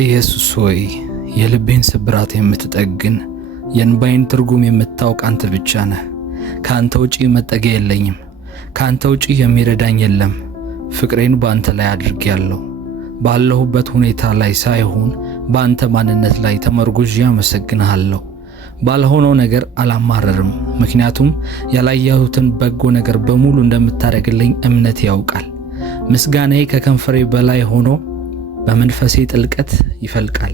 ኢየሱስ ሆይ የልቤን ስብራት የምትጠግን የእንባዬን ትርጉም የምታውቅ አንተ ብቻ ነህ። ከአንተ ውጪ መጠጊያ የለኝም። ከአንተ ውጪ የሚረዳኝ የለም። ፍቅሬን በአንተ ላይ አድርጌያለሁ። ባለሁበት ሁኔታ ላይ ሳይሆን በአንተ ማንነት ላይ ተመርጉዤ አመሰግንሃለሁ። ባልሆነው ነገር አላማረርም፣ ምክንያቱም ያላየሁትን በጎ ነገር በሙሉ እንደምታደርግልኝ እምነት ያውቃል። ምስጋናዬ ከከንፈሬ በላይ ሆኖ በመንፈሴ ጥልቀት ይፈልቃል።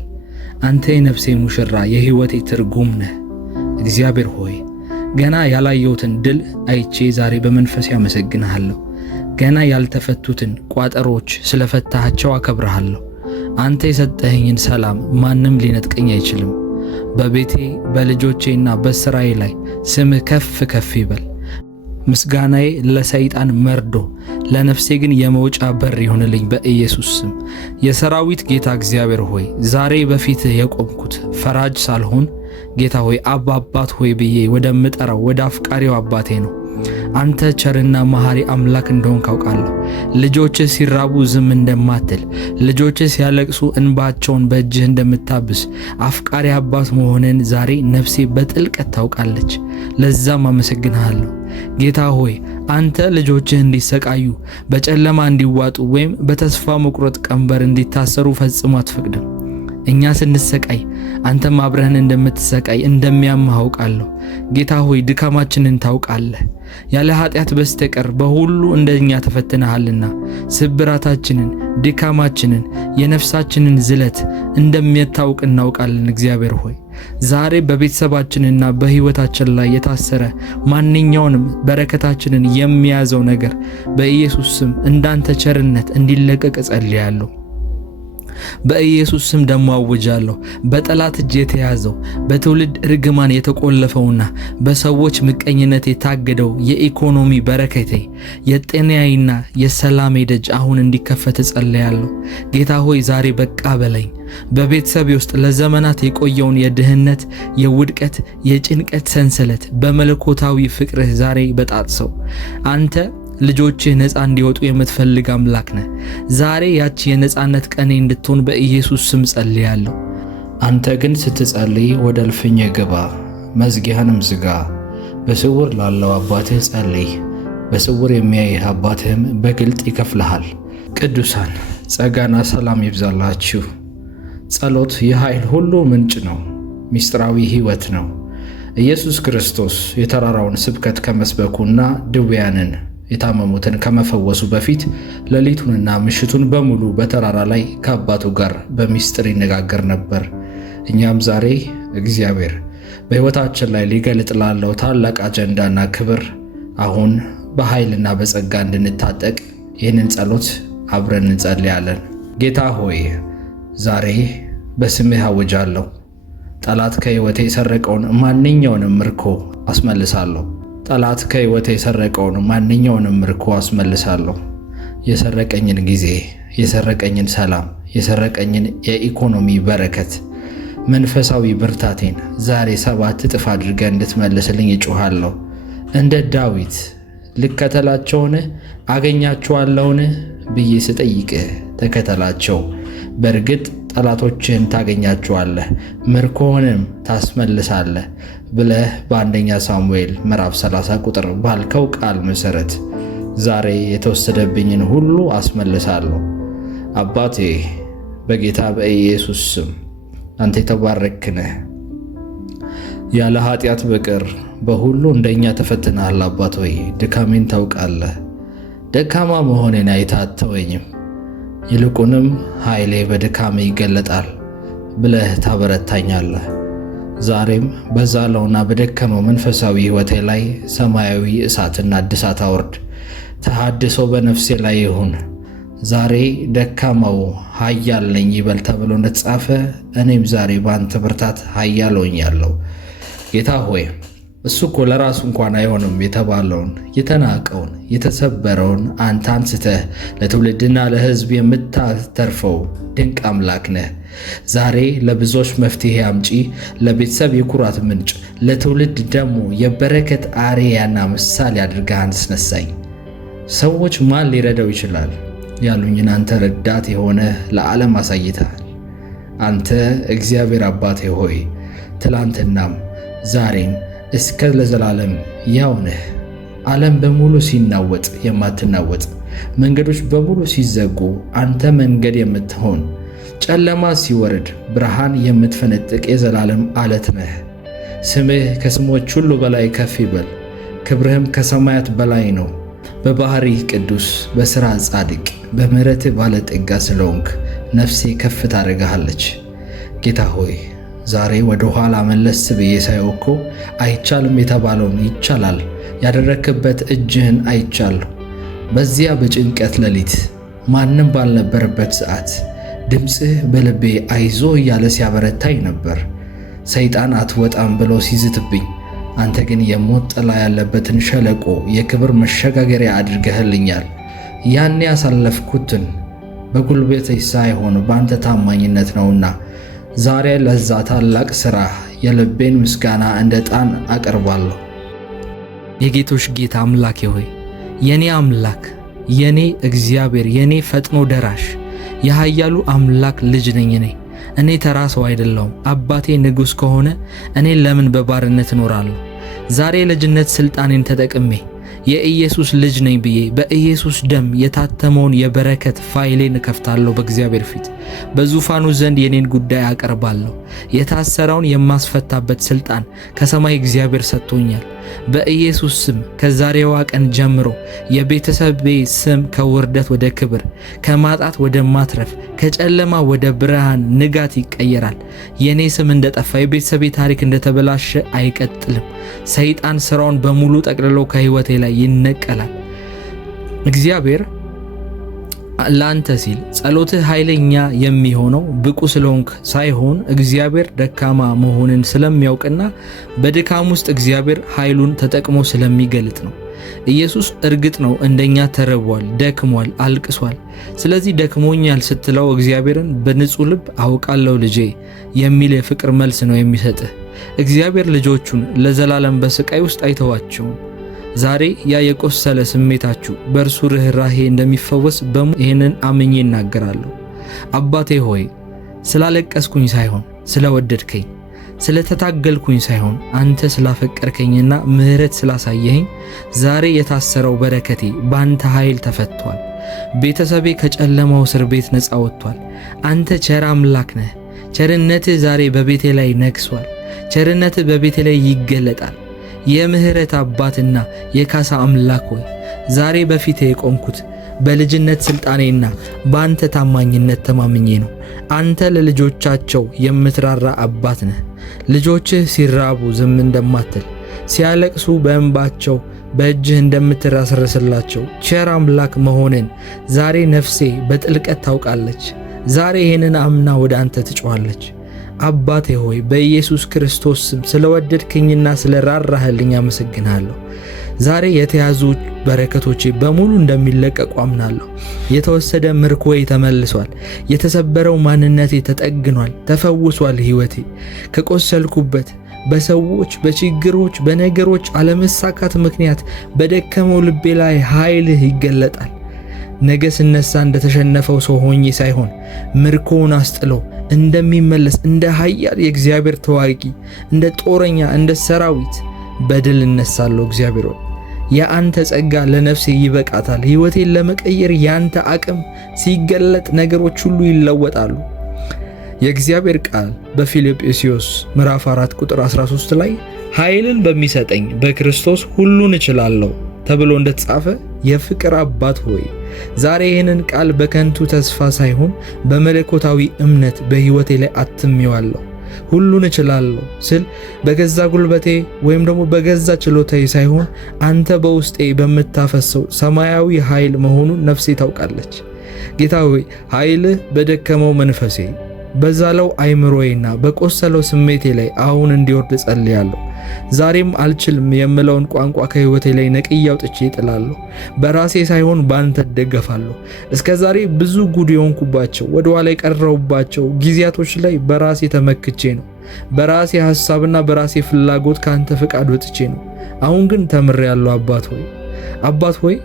አንተ የነፍሴ ሙሽራ የሕይወቴ ትርጉም ነህ። እግዚአብሔር ሆይ ገና ያላየሁትን ድል አይቼ ዛሬ በመንፈሴ አመሰግንሃለሁ። ገና ያልተፈቱትን ቋጠሮች ስለፈታሃቸው አከብርሃለሁ። አንተ የሰጠኸኝን ሰላም ማንም ሊነጥቀኝ አይችልም። በቤቴ በልጆቼና በሥራዬ ላይ ስምህ ከፍ ከፍ ይበል። ምስጋናዬ ለሰይጣን መርዶ፣ ለነፍሴ ግን የመውጫ በር ይሁንልኝ በኢየሱስ ስም። የሰራዊት ጌታ እግዚአብሔር ሆይ ዛሬ በፊትህ የቆምኩት ፈራጅ ሳልሆን ጌታ ሆይ አባት ሆይ ብዬ ወደምጠራው ወደ አፍቃሪው አባቴ ነው። አንተ ቸርና መሐሪ አምላክ እንደሆንክ አውቃለሁ። ልጆችህ ሲራቡ ዝም እንደማትል፣ ልጆችህ ሲያለቅሱ እንባቸውን በእጅህ እንደምታብስ አፍቃሪ አባት መሆንን ዛሬ ነፍሴ በጥልቀት ታውቃለች። ለዛም አመሰግንሃለሁ። ጌታ ሆይ አንተ ልጆችህ እንዲሰቃዩ፣ በጨለማ እንዲዋጡ ወይም በተስፋ መቁረጥ ቀንበር እንዲታሰሩ ፈጽሞ አትፈቅድም። እኛ ስንሰቃይ አንተም አብረህን እንደምትሰቃይ እንደሚያምህ አውቃለሁ። ጌታ ሆይ ድካማችንን ታውቃለህ። ያለ ኃጢአት በስተቀር በሁሉ እንደኛ ተፈትነሃልና ስብራታችንን፣ ድካማችንን፣ የነፍሳችንን ዝለት እንደምታውቅ እናውቃለን። እግዚአብሔር ሆይ ዛሬ በቤተሰባችንና በሕይወታችን ላይ የታሰረ ማንኛውንም በረከታችንን የሚያዘው ነገር በኢየሱስ ስም እንዳንተ ቸርነት እንዲለቀቅ እጸልያለሁ። በኢየሱስ ስም ደሞ አውጃለሁ። በጠላት እጅ የተያዘው በትውልድ ርግማን የተቆለፈውና በሰዎች ምቀኝነት የታገደው የኢኮኖሚ በረከቴ፣ የጤናዬና የሰላሜ ደጅ አሁን እንዲከፈት እጸልያለሁ። ጌታ ሆይ ዛሬ በቃ በለኝ። በቤተሰቤ ውስጥ ለዘመናት የቆየውን የድህነት፣ የውድቀት፣ የጭንቀት ሰንሰለት በመለኮታዊ ፍቅርህ ዛሬ በጣጥሰው። አንተ ልጆችህ ነፃ እንዲወጡ የምትፈልግ አምላክ ነህ። ዛሬ ያቺ የነፃነት ቀኔ እንድትሆን በኢየሱስ ስም ጸልያለሁ። አንተ ግን ስትጸልይ ወደ እልፍኝ ግባ፣ መዝጊያህንም ዝጋ። በስውር ላለው አባትህ ጸልይ፣ በስውር የሚያይህ አባትህም በግልጥ ይከፍልሃል። ቅዱሳን ጸጋና ሰላም ይብዛላችሁ። ጸሎት የኃይል ሁሉ ምንጭ ነው፣ ምስጢራዊ ሕይወት ነው። ኢየሱስ ክርስቶስ የተራራውን ስብከት ከመስበኩና ድውያንን የታመሙትን ከመፈወሱ በፊት ሌሊቱንና ምሽቱን በሙሉ በተራራ ላይ ከአባቱ ጋር በሚስጥር ይነጋገር ነበር። እኛም ዛሬ እግዚአብሔር በሕይወታችን ላይ ሊገልጥ ላለው ታላቅ አጀንዳና ክብር አሁን በኃይልና በጸጋ እንድንታጠቅ ይህንን ጸሎት አብረን እንጸልያለን። ጌታ ሆይ ዛሬ በስምህ አውጃለሁ። ጠላት ከሕይወቴ የሰረቀውን ማንኛውንም ምርኮ አስመልሳለሁ። ጠላት ከሕይወቴ የሰረቀውን ማንኛውንም ምርኮ አስመልሳለሁ። የሰረቀኝን ጊዜ፣ የሰረቀኝን ሰላም፣ የሰረቀኝን የኢኮኖሚ በረከት፣ መንፈሳዊ ብርታቴን ዛሬ 7 እጥፍ አድርገህ እንድትመልስልኝ እጮኻለሁ። እንደ ዳዊት ልከተላቸውን አገኛቸዋለሁን ብዬ ስጠይቅህ ተከተላቸው፣ በእርግጥ ጠላቶችህን ታገኛቸዋለህ፣ ምርኮህንም ታስመልሳለህ ብለህ በአንደኛ ሳሙኤል ምዕራፍ 30 ቁጥር ባልከው ቃል መሠረት ዛሬ የተወሰደብኝን ሁሉ አስመልሳለሁ። አባቴ በጌታ በኢየሱስ ስም አንተ የተባረክ ነህ። ያለ ኃጢአት በቀር በሁሉ እንደኛ ተፈትነሃል። አባት ሆይ ድካሜን ታውቃለህ። ደካማ መሆኔን አይተህ አትተወኝም። ይልቁንም ኃይሌ በድካሜ ይገለጣል ብለህ ታበረታኛለህ። ዛሬም በዛለውና በደከመው መንፈሳዊ ሕይወቴ ላይ ሰማያዊ እሳትና እድሳት አውርድ። ተሐድሶ በነፍሴ ላይ ይሁን። ዛሬ ደካማው ኃያል ነኝ ይበል ተብሎ እንደተጻፈ እኔም ዛሬ በአንተ ብርታት ኃያል ሆኛለሁ። ጌታ ሆይ እሱ እኮ ለራሱ እንኳን አይሆንም የተባለውን የተናቀውን የተሰበረውን አንተ አንስተህ ለትውልድና ለሕዝብ የምታተርፈው ድንቅ አምላክ ነህ። ዛሬ ለብዙዎች መፍትሄ አምጪ፣ ለቤተሰብ የኩራት ምንጭ፣ ለትውልድ ደግሞ የበረከት አርአያና ምሳሌ አድርገህ አስነሳኝ። ሰዎች ማን ሊረዳው ይችላል ያሉኝን አንተ ረዳት የሆነ ለዓለም አሳይተሃል። አንተ እግዚአብሔር አባቴ ሆይ ትላንትናም ዛሬም እስከ ለዘላለም ያው ነህ። ዓለም በሙሉ ሲናወጥ የማትናወጥ፣ መንገዶች በሙሉ ሲዘጉ አንተ መንገድ የምትሆን፣ ጨለማ ሲወርድ ብርሃን የምትፈነጥቅ የዘላለም ዓለት ነህ። ስምህ ከስሞች ሁሉ በላይ ከፍ ይበል፣ ክብርህም ከሰማያት በላይ ነው። በባህሪህ ቅዱስ፣ በሥራ ጻድቅ፣ በምሕረትህ ባለጠጋ ስለሆንክ ነፍሴ ከፍ ታደርግሃለች። ጌታ ሆይ ዛሬ ወደ ኋላ መለስ ብዬ ሳየው እኮ አይቻልም የተባለውን ይቻላል ያደረክበት እጅህን አይቻለሁ። በዚያ በጭንቀት ሌሊት ማንም ባልነበረበት ሰዓት ድምፅህ በልቤ አይዞህ እያለ ሲያበረታኝ ነበር። ሰይጣን አትወጣም ብሎ ሲዝትብኝ፣ አንተ ግን የሞት ጥላ ያለበትን ሸለቆ የክብር መሸጋገሪያ አድርገህልኛል። ያኔ ያሳለፍኩትን በጉልበቴ ሳይሆን በአንተ ታማኝነት ነውና ዛሬ ለዛ ታላቅ ሥራ የልቤን ምስጋና እንደ ዕጣን አቀርባለሁ። የጌቶች ጌታ አምላኬ ሆይ የኔ አምላክ፣ የኔ እግዚአብሔር፣ የኔ ፈጥኖ ደራሽ፣ የኃያሉ አምላክ ልጅ ነኝ። እኔ ተራ ሰው አይደለሁም። አባቴ ንጉሥ ከሆነ እኔ ለምን በባርነት እኖራለሁ? ዛሬ ልጅነት ሥልጣኔን ተጠቅሜ የኢየሱስ ልጅ ነኝ ብዬ በኢየሱስ ደም የታተመውን የበረከት ፋይሌን እከፍታለሁ። በእግዚአብሔር ፊት በዙፋኑ ዘንድ የኔን ጉዳይ አቀርባለሁ። የታሰረውን የማስፈታበት ሥልጣን ከሰማይ እግዚአብሔር ሰጥቶኛል። በኢየሱስ ስም ከዛሬዋ ቀን ጀምሮ የቤተሰቤ ስም ከውርደት ወደ ክብር፣ ከማጣት ወደ ማትረፍ፣ ከጨለማ ወደ ብርሃን ንጋት ይቀየራል። የኔ ስም እንደጠፋ፣ የቤተሰቤ ታሪክ እንደተበላሸ አይቀጥልም። ሰይጣን ስራውን በሙሉ ጠቅልሎ ከሕይወቴ ላይ ይነቀላል። እግዚአብሔር ለአንተ ሲል ጸሎትህ ኃይለኛ የሚሆነው ብቁ ስለሆንክ ሳይሆን እግዚአብሔር ደካማ መሆንን ስለሚያውቅና በድካም ውስጥ እግዚአብሔር ኃይሉን ተጠቅሞ ስለሚገልጥ ነው። ኢየሱስ እርግጥ ነው እንደኛ ተርቧል፣ ደክሟል፣ አልቅሷል። ስለዚህ ደክሞኛል ስትለው እግዚአብሔርን በንጹሕ ልብ አውቃለሁ ልጄ የሚል የፍቅር መልስ ነው የሚሰጥህ። እግዚአብሔር ልጆቹን ለዘላለም በስቃይ ውስጥ አይተዋቸውም። ዛሬ ያ የቆሰለ ስሜታችሁ በእርሱ ርኅራኄ እንደሚፈወስ ይህንን አምኜ እናገራለሁ። አባቴ ሆይ ስላለቀስኩኝ ሳይሆን ስለወደድከኝ፣ ስለተታገልኩኝ ሳይሆን አንተ ስላፈቀርከኝና ምሕረት ስላሳየኸኝ ዛሬ የታሰረው በረከቴ በአንተ ኃይል ተፈቷል። ቤተሰቤ ከጨለማው እስር ቤት ነፃ ወጥቷል። አንተ ቸር አምላክ ነህ። ቸርነትህ ዛሬ በቤቴ ላይ ነግሷል። ቸርነትህ በቤቴ ላይ ይገለጣል። የምህረት አባትና የካሳ አምላክ ሆይ ዛሬ በፊቴ የቆምኩት በልጅነት ሥልጣኔና በአንተ ታማኝነት ተማምኜ ነው። አንተ ለልጆቻቸው የምትራራ አባት ነህ። ልጆችህ ሲራቡ ዝም እንደማትል፣ ሲያለቅሱ በእንባቸው በእጅህ እንደምትራስርስላቸው ቸር አምላክ መሆንን ዛሬ ነፍሴ በጥልቀት ታውቃለች። ዛሬ ይህንን አምና ወደ አንተ ትጮኻለች። አባቴ ሆይ በኢየሱስ ክርስቶስ ስም ስለወደድከኝና ስለራራህልኝ አመሰግናለሁ። ዛሬ የተያዙ በረከቶቼ በሙሉ እንደሚለቀቁ አምናለሁ። የተወሰደ ምርኮዬ ተመልሷል። የተሰበረው ማንነቴ ተጠግኗል፣ ተፈውሷል። ሕይወቴ ከቆሰልኩበት በሰዎች፣ በችግሮች፣ በነገሮች አለመሳካት ምክንያት በደከመው ልቤ ላይ ኃይልህ ይገለጣል። ነገ ስነሳ እንደተሸነፈው ሰው ሆኜ ሳይሆን ምርኮውን አስጥሎ እንደሚመለስ እንደ ኃያል የእግዚአብሔር ተዋጊ፣ እንደ ጦረኛ፣ እንደ ሰራዊት በድል እነሳለሁ። እግዚአብሔር ሆይ የአንተ ጸጋ ለነፍሴ ይበቃታል። ሕይወቴን ለመቀየር ያንተ አቅም ሲገለጥ ነገሮች ሁሉ ይለወጣሉ። የእግዚአብሔር ቃል በፊልጵስዩስ ምዕራፍ 4 ቁጥር 13 ላይ ኃይልን በሚሰጠኝ በክርስቶስ ሁሉን እችላለሁ ተብሎ እንደተጻፈ የፍቅር አባት ሆይ ዛሬ ይህንን ቃል በከንቱ ተስፋ ሳይሆን በመለኮታዊ እምነት በሕይወቴ ላይ አትሜዋለሁ። ሁሉን እችላለሁ ስል በገዛ ጉልበቴ ወይም ደግሞ በገዛ ችሎታዬ ሳይሆን አንተ በውስጤ በምታፈሰው ሰማያዊ ኃይል መሆኑን ነፍሴ ታውቃለች። ጌታ ሆይ ኃይልህ በደከመው መንፈሴ፣ በዛለው አይምሮዬና በቆሰለው ስሜቴ ላይ አሁን እንዲወርድ ጸልያለሁ። ዛሬም አልችልም የምለውን ቋንቋ ከሕይወቴ ላይ ነቅዬ አውጥቼ እጥላለሁ። በራሴ ሳይሆን በአንተ እደገፋለሁ። እስከ ዛሬ ብዙ ጉድ የሆንኩባቸው ወደ ኋላ የቀረሁባቸው ጊዜያቶች ላይ በራሴ ተመክቼ ነው። በራሴ ሐሳብና በራሴ ፍላጎት ከአንተ ፍቃድ ወጥቼ ነው። አሁን ግን ተምሬያለሁ። አባት ሆይ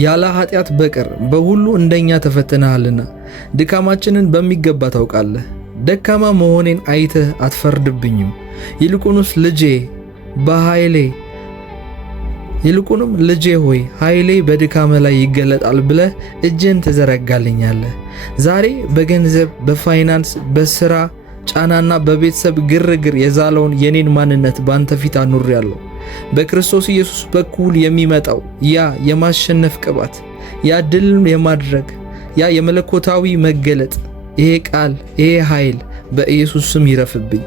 ያለ ኃጢአት በቀር በሁሉ እንደኛ ተፈትነሃልና ድካማችንን በሚገባ ታውቃለህ። ደካማ መሆኔን አይተህ አትፈርድብኝም። ይልቁንም ልጄ ሆይ ኃይሌ በድካም ላይ ይገለጣል ብለህ እጅን ትዘረጋልኛለህ። ዛሬ በገንዘብ፣ በፋይናንስ፣ በሥራ ጫናና በቤተሰብ ግርግር የዛለውን የኔን ማንነት ባንተ ፊት አኑሬያለሁ። በክርስቶስ ኢየሱስ በኩል የሚመጣው ያ የማሸነፍ ቅባት፣ ያ ድልን የማድረግ ያ የመለኮታዊ መገለጥ፣ ይሄ ቃል፣ ይሄ ኃይል በኢየሱስ ስም ይረፍብኝ።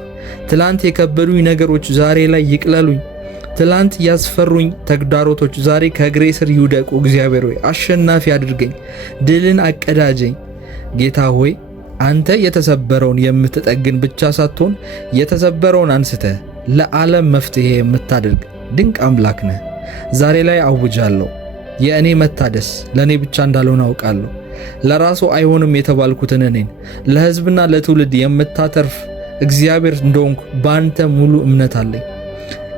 ትላንት የከበዱኝ ነገሮች ዛሬ ላይ ይቅለሉኝ። ትላንት ያስፈሩኝ ተግዳሮቶች ዛሬ ከእግሬ ስር ይውደቁ። እግዚአብሔር ሆይ አሸናፊ አድርገኝ፣ ድልን አቀዳጀኝ። ጌታ ሆይ አንተ የተሰበረውን የምትጠግን ብቻ ሳትሆን የተሰበረውን አንስተህ ለዓለም መፍትሄ የምታደርግ ድንቅ አምላክ ነህ። ዛሬ ላይ አውጃለሁ፣ የእኔ መታደስ ለእኔ ብቻ እንዳልሆነ አውቃለሁ። ለራሱ አይሆንም የተባልኩትን እኔን ለሕዝብና ለትውልድ የምታተርፍ እግዚአብሔር እንደሆንኩ በአንተ ሙሉ እምነት አለኝ።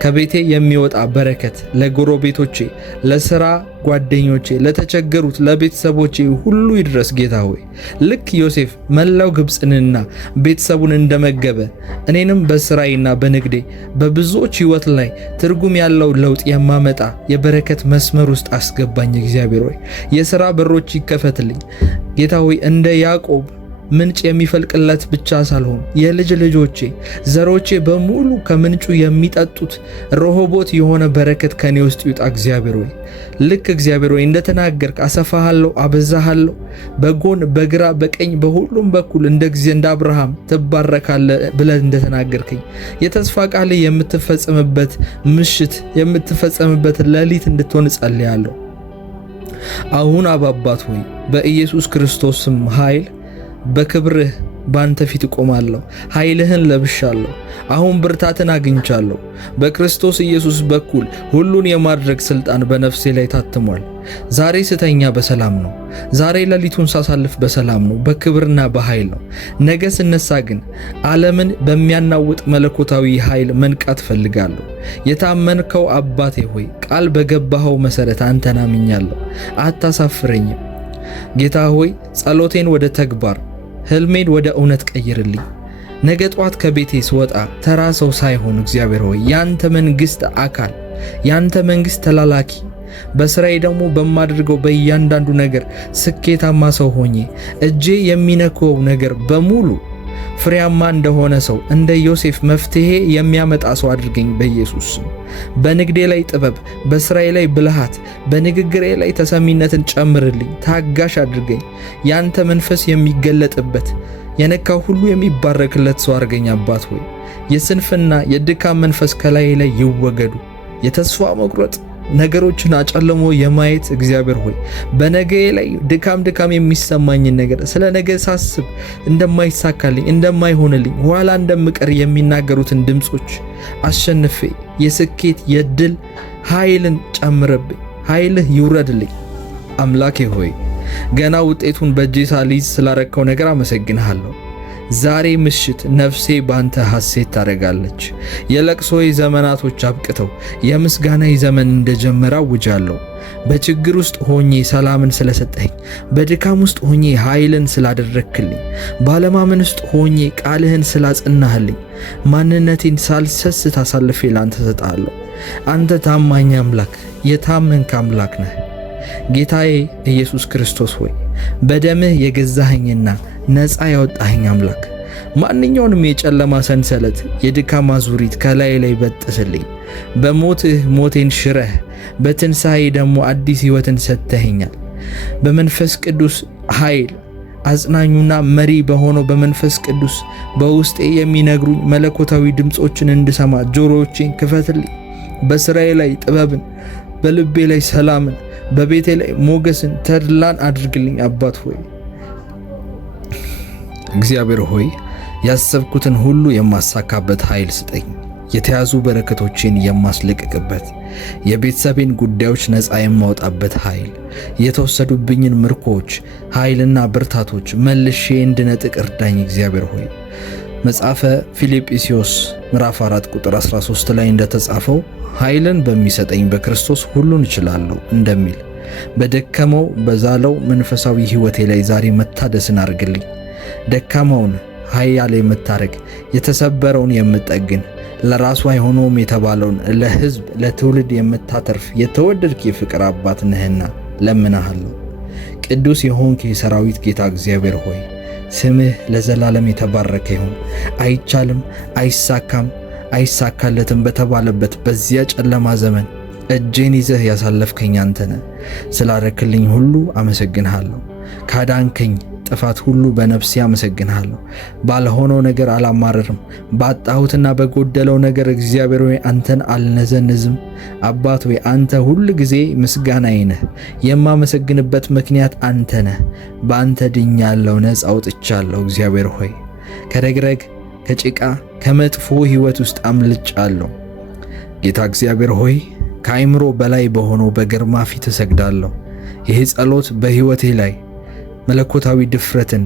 ከቤቴ የሚወጣ በረከት ለጎረቤቶቼ፣ ለሥራ ጓደኞቼ፣ ለተቸገሩት ለቤተሰቦቼ ሁሉ ይድረስ። ጌታ ሆይ ልክ ዮሴፍ መላው ግብፅንና ቤተሰቡን እንደመገበ እኔንም በሥራዬና በንግዴ በብዙዎች ሕይወት ላይ ትርጉም ያለው ለውጥ የማመጣ የበረከት መስመር ውስጥ አስገባኝ። እግዚአብሔር ሆይ የሥራ በሮች ይከፈትልኝ። ጌታ ሆይ እንደ ያዕቆብ ምንጭ የሚፈልቅለት ብቻ ሳልሆን የልጅ ልጆቼ ዘሮቼ በሙሉ ከምንጩ የሚጠጡት ረሆቦት የሆነ በረከት ከኔ ውስጥ ይውጣ። እግዚአብሔር ሆይ ልክ እግዚአብሔር ሆይ እንደተናገርክ አሰፋሃለሁ፣ አበዛሃለሁ፣ በጎን በግራ በቀኝ በሁሉም በኩል እንደ አብርሃም ትባረካለህ ብለህ እንደተናገርከኝ የተስፋ ቃል የምትፈጸምበት ምሽት የምትፈጸምበት ሌሊት እንድትሆን ጸልያለሁ። አሁን አባት ሆይ በኢየሱስ ክርስቶስም ኃይል በክብርህ ባንተ ፊት እቆማለሁ። ኃይልህን ለብሻለሁ። አሁን ብርታትን አግኝቻለሁ። በክርስቶስ ኢየሱስ በኩል ሁሉን የማድረግ ሥልጣን በነፍሴ ላይ ታትሟል። ዛሬ ስተኛ በሰላም ነው። ዛሬ ሌሊቱን ሳሳልፍ በሰላም ነው፣ በክብርና በኃይል ነው። ነገ ስነሳ ግን ዓለምን በሚያናውጥ መለኮታዊ ኃይል መንቃት ፈልጋለሁ። የታመንከው አባቴ ሆይ ቃል በገባኸው መሠረት አንተን አምኛለሁ። አታሳፍረኝም። ጌታ ሆይ ጸሎቴን ወደ ተግባር፣ ሕልሜን ወደ እውነት ቀይርልኝ። ነገ ጧት ከቤቴ ስወጣ ተራ ሰው ሳይሆን እግዚአብሔር ሆይ ያንተ መንግሥት አካል፣ ያንተ መንግሥት ተላላኪ፣ በሥራዬ ደግሞ በማድርገው በእያንዳንዱ ነገር ስኬታማ ሰው ሆኜ እጄ የሚነካው ነገር በሙሉ ፍሬያማ እንደሆነ ሰው እንደ ዮሴፍ መፍትሄ የሚያመጣ ሰው አድርገኝ በኢየሱስ ስም። በንግዴ ላይ ጥበብ፣ በሥራዬ ላይ ብልሃት፣ በንግግሬ ላይ ተሰሚነትን ጨምርልኝ። ታጋሽ አድርገኝ። ያንተ መንፈስ የሚገለጥበት የነካው ሁሉ የሚባረክለት ሰው አድርገኝ አባት ሆይ የስንፍና የድካም መንፈስ ከላይ ላይ ይወገዱ። የተስፋ መቁረጥ ነገሮችን አጨልሞ የማየት እግዚአብሔር ሆይ በነገዬ ላይ ድካም የሚሰማኝን ነገር ስለ ነገ ሳስብ እንደማይሳካልኝ እንደማይሆንልኝ ኋላ እንደምቀር የሚናገሩትን ድምጾች አሸንፌ የስኬት የድል ኃይልን ጨምረብኝ። ኃይልህ ይውረድልኝ። አምላኬ ሆይ ገና ውጤቱን በእጄ ሳልይዝ ስላረከው ነገር አመሰግንሃለሁ። ዛሬ ምሽት ነፍሴ ባንተ ሐሴት ታደርጋለች። የለቅሶዬ ዘመናቶች አብቅተው የምስጋናዬ ዘመን እንደጀመረ አውጃለሁ። በችግር ውስጥ ሆኜ ሰላምን ስለሰጠኝ፣ በድካም ውስጥ ሆኜ ኃይልን ስላደረክልኝ፣ ባለማመን ውስጥ ሆኜ ቃልህን ስላጸናህልኝ ማንነቴን ሳልሰስት አሳልፌ ላንተ ሰጣለሁ። አንተ ታማኝ አምላክ፣ የታመንክ አምላክ ነህ። ጌታዬ ኢየሱስ ክርስቶስ ሆይ በደምህ የገዛኸኝና ነፃ ያወጣኸኝ አምላክ ማንኛውንም የጨለማ ሰንሰለት የድካም አዙሪት ከላይ ላይ በጥስልኝ። በሞትህ ሞቴን ሽረህ በትንሣኤ ደግሞ አዲስ ሕይወትን ሰጥተኸኛል። በመንፈስ ቅዱስ ኃይል አጽናኙና መሪ በሆነው በመንፈስ ቅዱስ በውስጤ የሚነግሩኝ መለኮታዊ ድምፆችን እንድሰማ ጆሮዎቼን ክፈትልኝ። በሥራዬ ላይ ጥበብን፣ በልቤ ላይ ሰላምን፣ በቤቴ ላይ ሞገስን፣ ተድላን አድርግልኝ አባት ሆይ እግዚአብሔር ሆይ ያሰብኩትን ሁሉ የማሳካበት ኃይል ስጠኝ። የተያዙ በረከቶችን የማስለቅቅበት፣ የቤተሰቤን ጉዳዮች ነፃ የማወጣበት ኃይል፣ የተወሰዱብኝን ምርኮች ኃይልና ብርታቶች መልሼ እንድነጥቅ እርዳኝ። እግዚአብሔር ሆይ መጽሐፈ ፊልጵስዩስ ምዕራፍ 4 ቁጥር 13 ላይ እንደተጻፈው ኃይልን በሚሰጠኝ በክርስቶስ ሁሉን እችላለሁ እንደሚል በደከመው በዛለው መንፈሳዊ ሕይወቴ ላይ ዛሬ መታደስን አድርግልኝ። ደካማውን ኃያል የምታረግ፣ የተሰበረውን የምጠግን፣ ለራሱ አይሆነውም የተባለውን ለሕዝብ ለትውልድ የምታተርፍ የተወደድክ የፍቅር አባት ነህና ለምናሃለሁ። ቅዱስ የሆንክ የሰራዊት ጌታ እግዚአብሔር ሆይ ስምህ ለዘላለም የተባረከ ይሁን። አይቻልም፣ አይሳካም፣ አይሳካለትም በተባለበት በዚያ ጨለማ ዘመን እጄን ይዘህ ያሳለፍከኝ አንተ ነህ። ስላረክልኝ ሁሉ አመሰግንሃለሁ። ካዳንከኝ ጥፋት ሁሉ በነፍሴ አመሰግንሃለሁ። ባልሆነው ነገር አላማረርም። ባጣሁትና በጎደለው ነገር እግዚአብሔር ሆይ አንተን አልነዘንዝም። አባት ሆይ አንተ ሁል ጊዜ ምስጋናዬ ነህ። የማመሰግንበት ምክንያት አንተ ነህ። በአንተ ድኛለሁ፣ ነፃ አውጥቻለሁ። እግዚአብሔር ሆይ ከረግረግ ከጭቃ ከመጥፎ ሕይወት ውስጥ አምልጫለሁ። ጌታ እግዚአብሔር ሆይ ከአይምሮ በላይ በሆነው በግርማ ፊት እሰግዳለሁ። ይህ ጸሎት በሕይወቴ ላይ መለኮታዊ ድፍረትን፣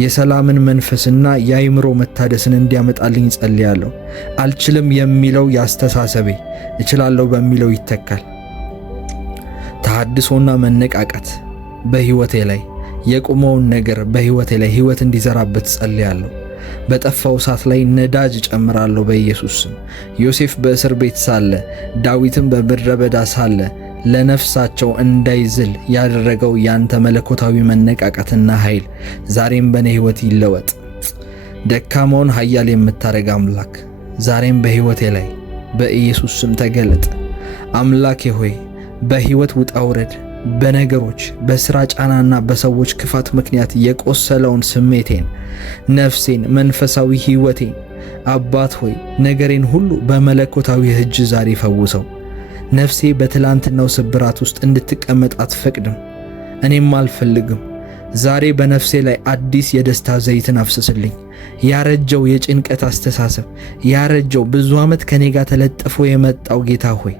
የሰላምን መንፈስና የአይምሮ መታደስን እንዲያመጣልኝ ጸልያለሁ። አልችልም የሚለው ያስተሳሰቤ እችላለሁ በሚለው ይተካል። ተሐድሶና መነቃቃት በሕይወቴ ላይ የቆመውን ነገር በሕይወቴ ላይ ሕይወት እንዲዘራበት ጸልያለሁ። በጠፋው እሳት ላይ ነዳጅ እጨምራለሁ በኢየሱስ ስም። ዮሴፍ በእስር ቤት ሳለ፣ ዳዊትም በምድረ በዳ ሳለ ለነፍሳቸው እንዳይዝል ያደረገው ያንተ መለኮታዊ መነቃቃትና ኃይል ዛሬም በእኔ ሕይወት ይለወጥ። ደካማውን ኃያል የምታረግ አምላክ ዛሬም በሕይወቴ ላይ በኢየሱስ ስም ተገለጥ። አምላኬ ሆይ በሕይወት ውጣ ውረድ፣ በነገሮች በሥራ ጫናና በሰዎች ክፋት ምክንያት የቆሰለውን ስሜቴን፣ ነፍሴን፣ መንፈሳዊ ሕይወቴን አባት ሆይ ነገሬን ሁሉ በመለኮታዊ እጅ ዛሬ ፈውሰው። ነፍሴ በትላንትናው ስብራት ውስጥ እንድትቀመጥ አትፈቅድም፣ እኔም አልፈልግም። ዛሬ በነፍሴ ላይ አዲስ የደስታ ዘይትን አፍስስልኝ። ያረጀው የጭንቀት አስተሳሰብ፣ ያረጀው ብዙ ዓመት ከኔ ጋር ተለጥፎ የመጣው ጌታ ሆይ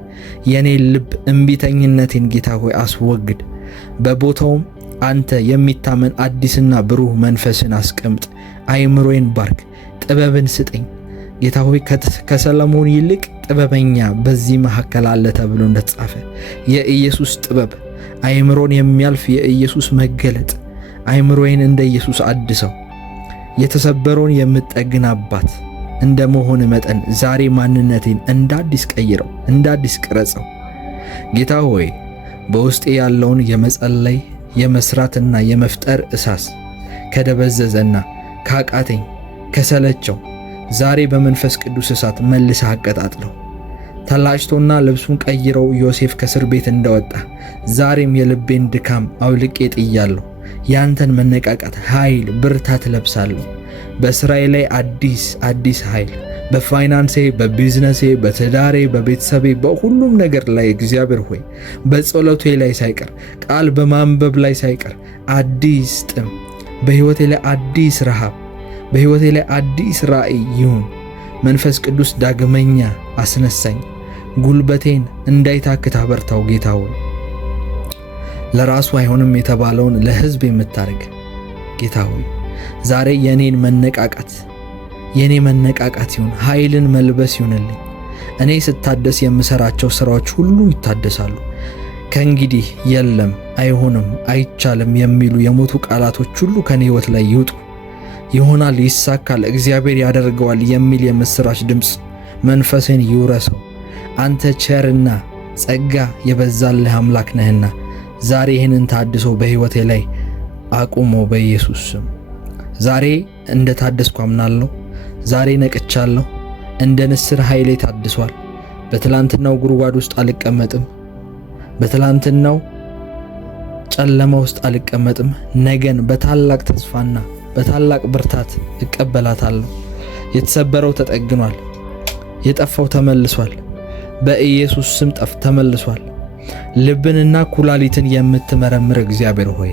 የኔ ልብ እምቢተኝነቴን ጌታ ሆይ አስወግድ። በቦታውም አንተ የሚታመን አዲስና ብሩህ መንፈስን አስቀምጥ። አይምሮዬን ባርክ፣ ጥበብን ስጠኝ ጌታ ሆይ ከሰለሞን ይልቅ ጥበበኛ በዚህ መካከል አለ ተብሎ እንደተጻፈ የኢየሱስ ጥበብ፣ አይምሮን የሚያልፍ የኢየሱስ መገለጥ፣ አይምሮዬን እንደ ኢየሱስ አድሰው። የተሰበረውን የምጠግን አባት እንደ መሆን መጠን ዛሬ ማንነቴን እንደ አዲስ ቀይረው፣ እንደ አዲስ ቅረጸው። ጌታ ሆይ በውስጤ ያለውን የመጸለይ የመስራትና የመፍጠር እሳስ ከደበዘዘና ካቃተኝ ከሰለቸው ዛሬ በመንፈስ ቅዱስ እሳት መልሰህ አቀጣጥለው። ተላጭቶና ልብሱን ቀይረው ዮሴፍ ከእስር ቤት እንደወጣ ዛሬም የልቤን ድካም አውልቄ ጥያለሁ። ያንተን መነቃቃት፣ ኃይል፣ ብርታት ለብሳለሁ። በሥራዬ ላይ አዲስ ኃይል፣ በፋይናንሴ፣ በቢዝነሴ፣ በትዳሬ፣ በቤተሰቤ፣ በሁሉም ነገር ላይ እግዚአብሔር ሆይ በጸሎቴ ላይ ሳይቀር ቃል በማንበብ ላይ ሳይቀር አዲስ ጥም፣ በሕይወቴ ላይ አዲስ ረሃብ፣ በሕይወቴ ላይ አዲስ ራእይ ይሁን። መንፈስ ቅዱስ ዳግመኛ አስነሳኝ። ጉልበቴን እንዳይታክት አበርታው ጌታ ሆይ። ለራሱ አይሆንም የተባለውን ለሕዝብ የምታርግ ጌታ ሆይ ዛሬ የኔ መነቃቃት ይሁን፣ ኃይልን መልበስ ይሁንልኝ። እኔ ስታደስ የምሰራቸው ሥራዎች ሁሉ ይታደሳሉ። ከእንግዲህ የለም፣ አይሆንም፣ አይቻልም የሚሉ የሞቱ ቃላቶች ሁሉ ከኔ ሕይወት ላይ ይውጡ። ይሆናል፣ ይሳካል፣ እግዚአብሔር ያደርገዋል የሚል የምሥራች ድምፅ መንፈሴን ይውረሰው። አንተ ቸርና ጸጋ የበዛልህ አምላክ ነህና ዛሬ ይህንን ታድሶ በሕይወቴ ላይ አቁሞ በኢየሱስ ስም። ዛሬ እንደ ታደስኩ አምናለሁ። ዛሬ ነቅቻለሁ። እንደ ንስር ኃይሌ ታድሷል። በትላንትናው ጉድጓድ ውስጥ አልቀመጥም። በትላንትናው ጨለማ ውስጥ አልቀመጥም። ነገን በታላቅ ተስፋና በታላቅ ብርታት እቀበላታለሁ። የተሰበረው ተጠግኗል። የጠፋው ተመልሷል። በኢየሱስ ስም ተመልሷል። ልብንና ኩላሊትን የምትመረምር እግዚአብሔር ሆይ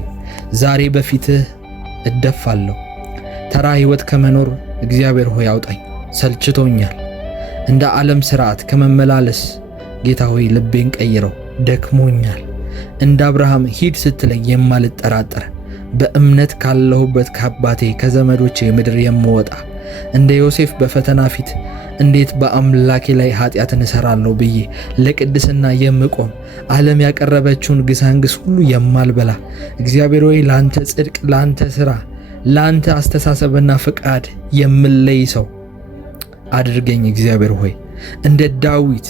ዛሬ በፊትህ እደፋለሁ። ተራ ሕይወት ከመኖር እግዚአብሔር ሆይ አውጣኝ። ሰልችቶኛል። እንደ ዓለም ሥርዓት ከመመላለስ ጌታ ሆይ ልቤን ቀይረው። ደክሞኛል። እንደ አብርሃም ሂድ ስትለኝ የማልጠራጠር በእምነት ካለሁበት ከአባቴ ከዘመዶቼ ምድር የምወጣ እንደ ዮሴፍ በፈተና ፊት እንዴት በአምላኬ ላይ ኃጢአትን እሰራለሁ ብዬ ለቅድስና የምቆም ዓለም ያቀረበችውን ግሳንግስ ሁሉ የማልበላ እግዚአብሔር ሆይ ለአንተ ጽድቅ፣ ለአንተ ሥራ፣ ለአንተ አስተሳሰብና ፍቃድ የምለይ ሰው አድርገኝ። እግዚአብሔር ሆይ እንደ ዳዊት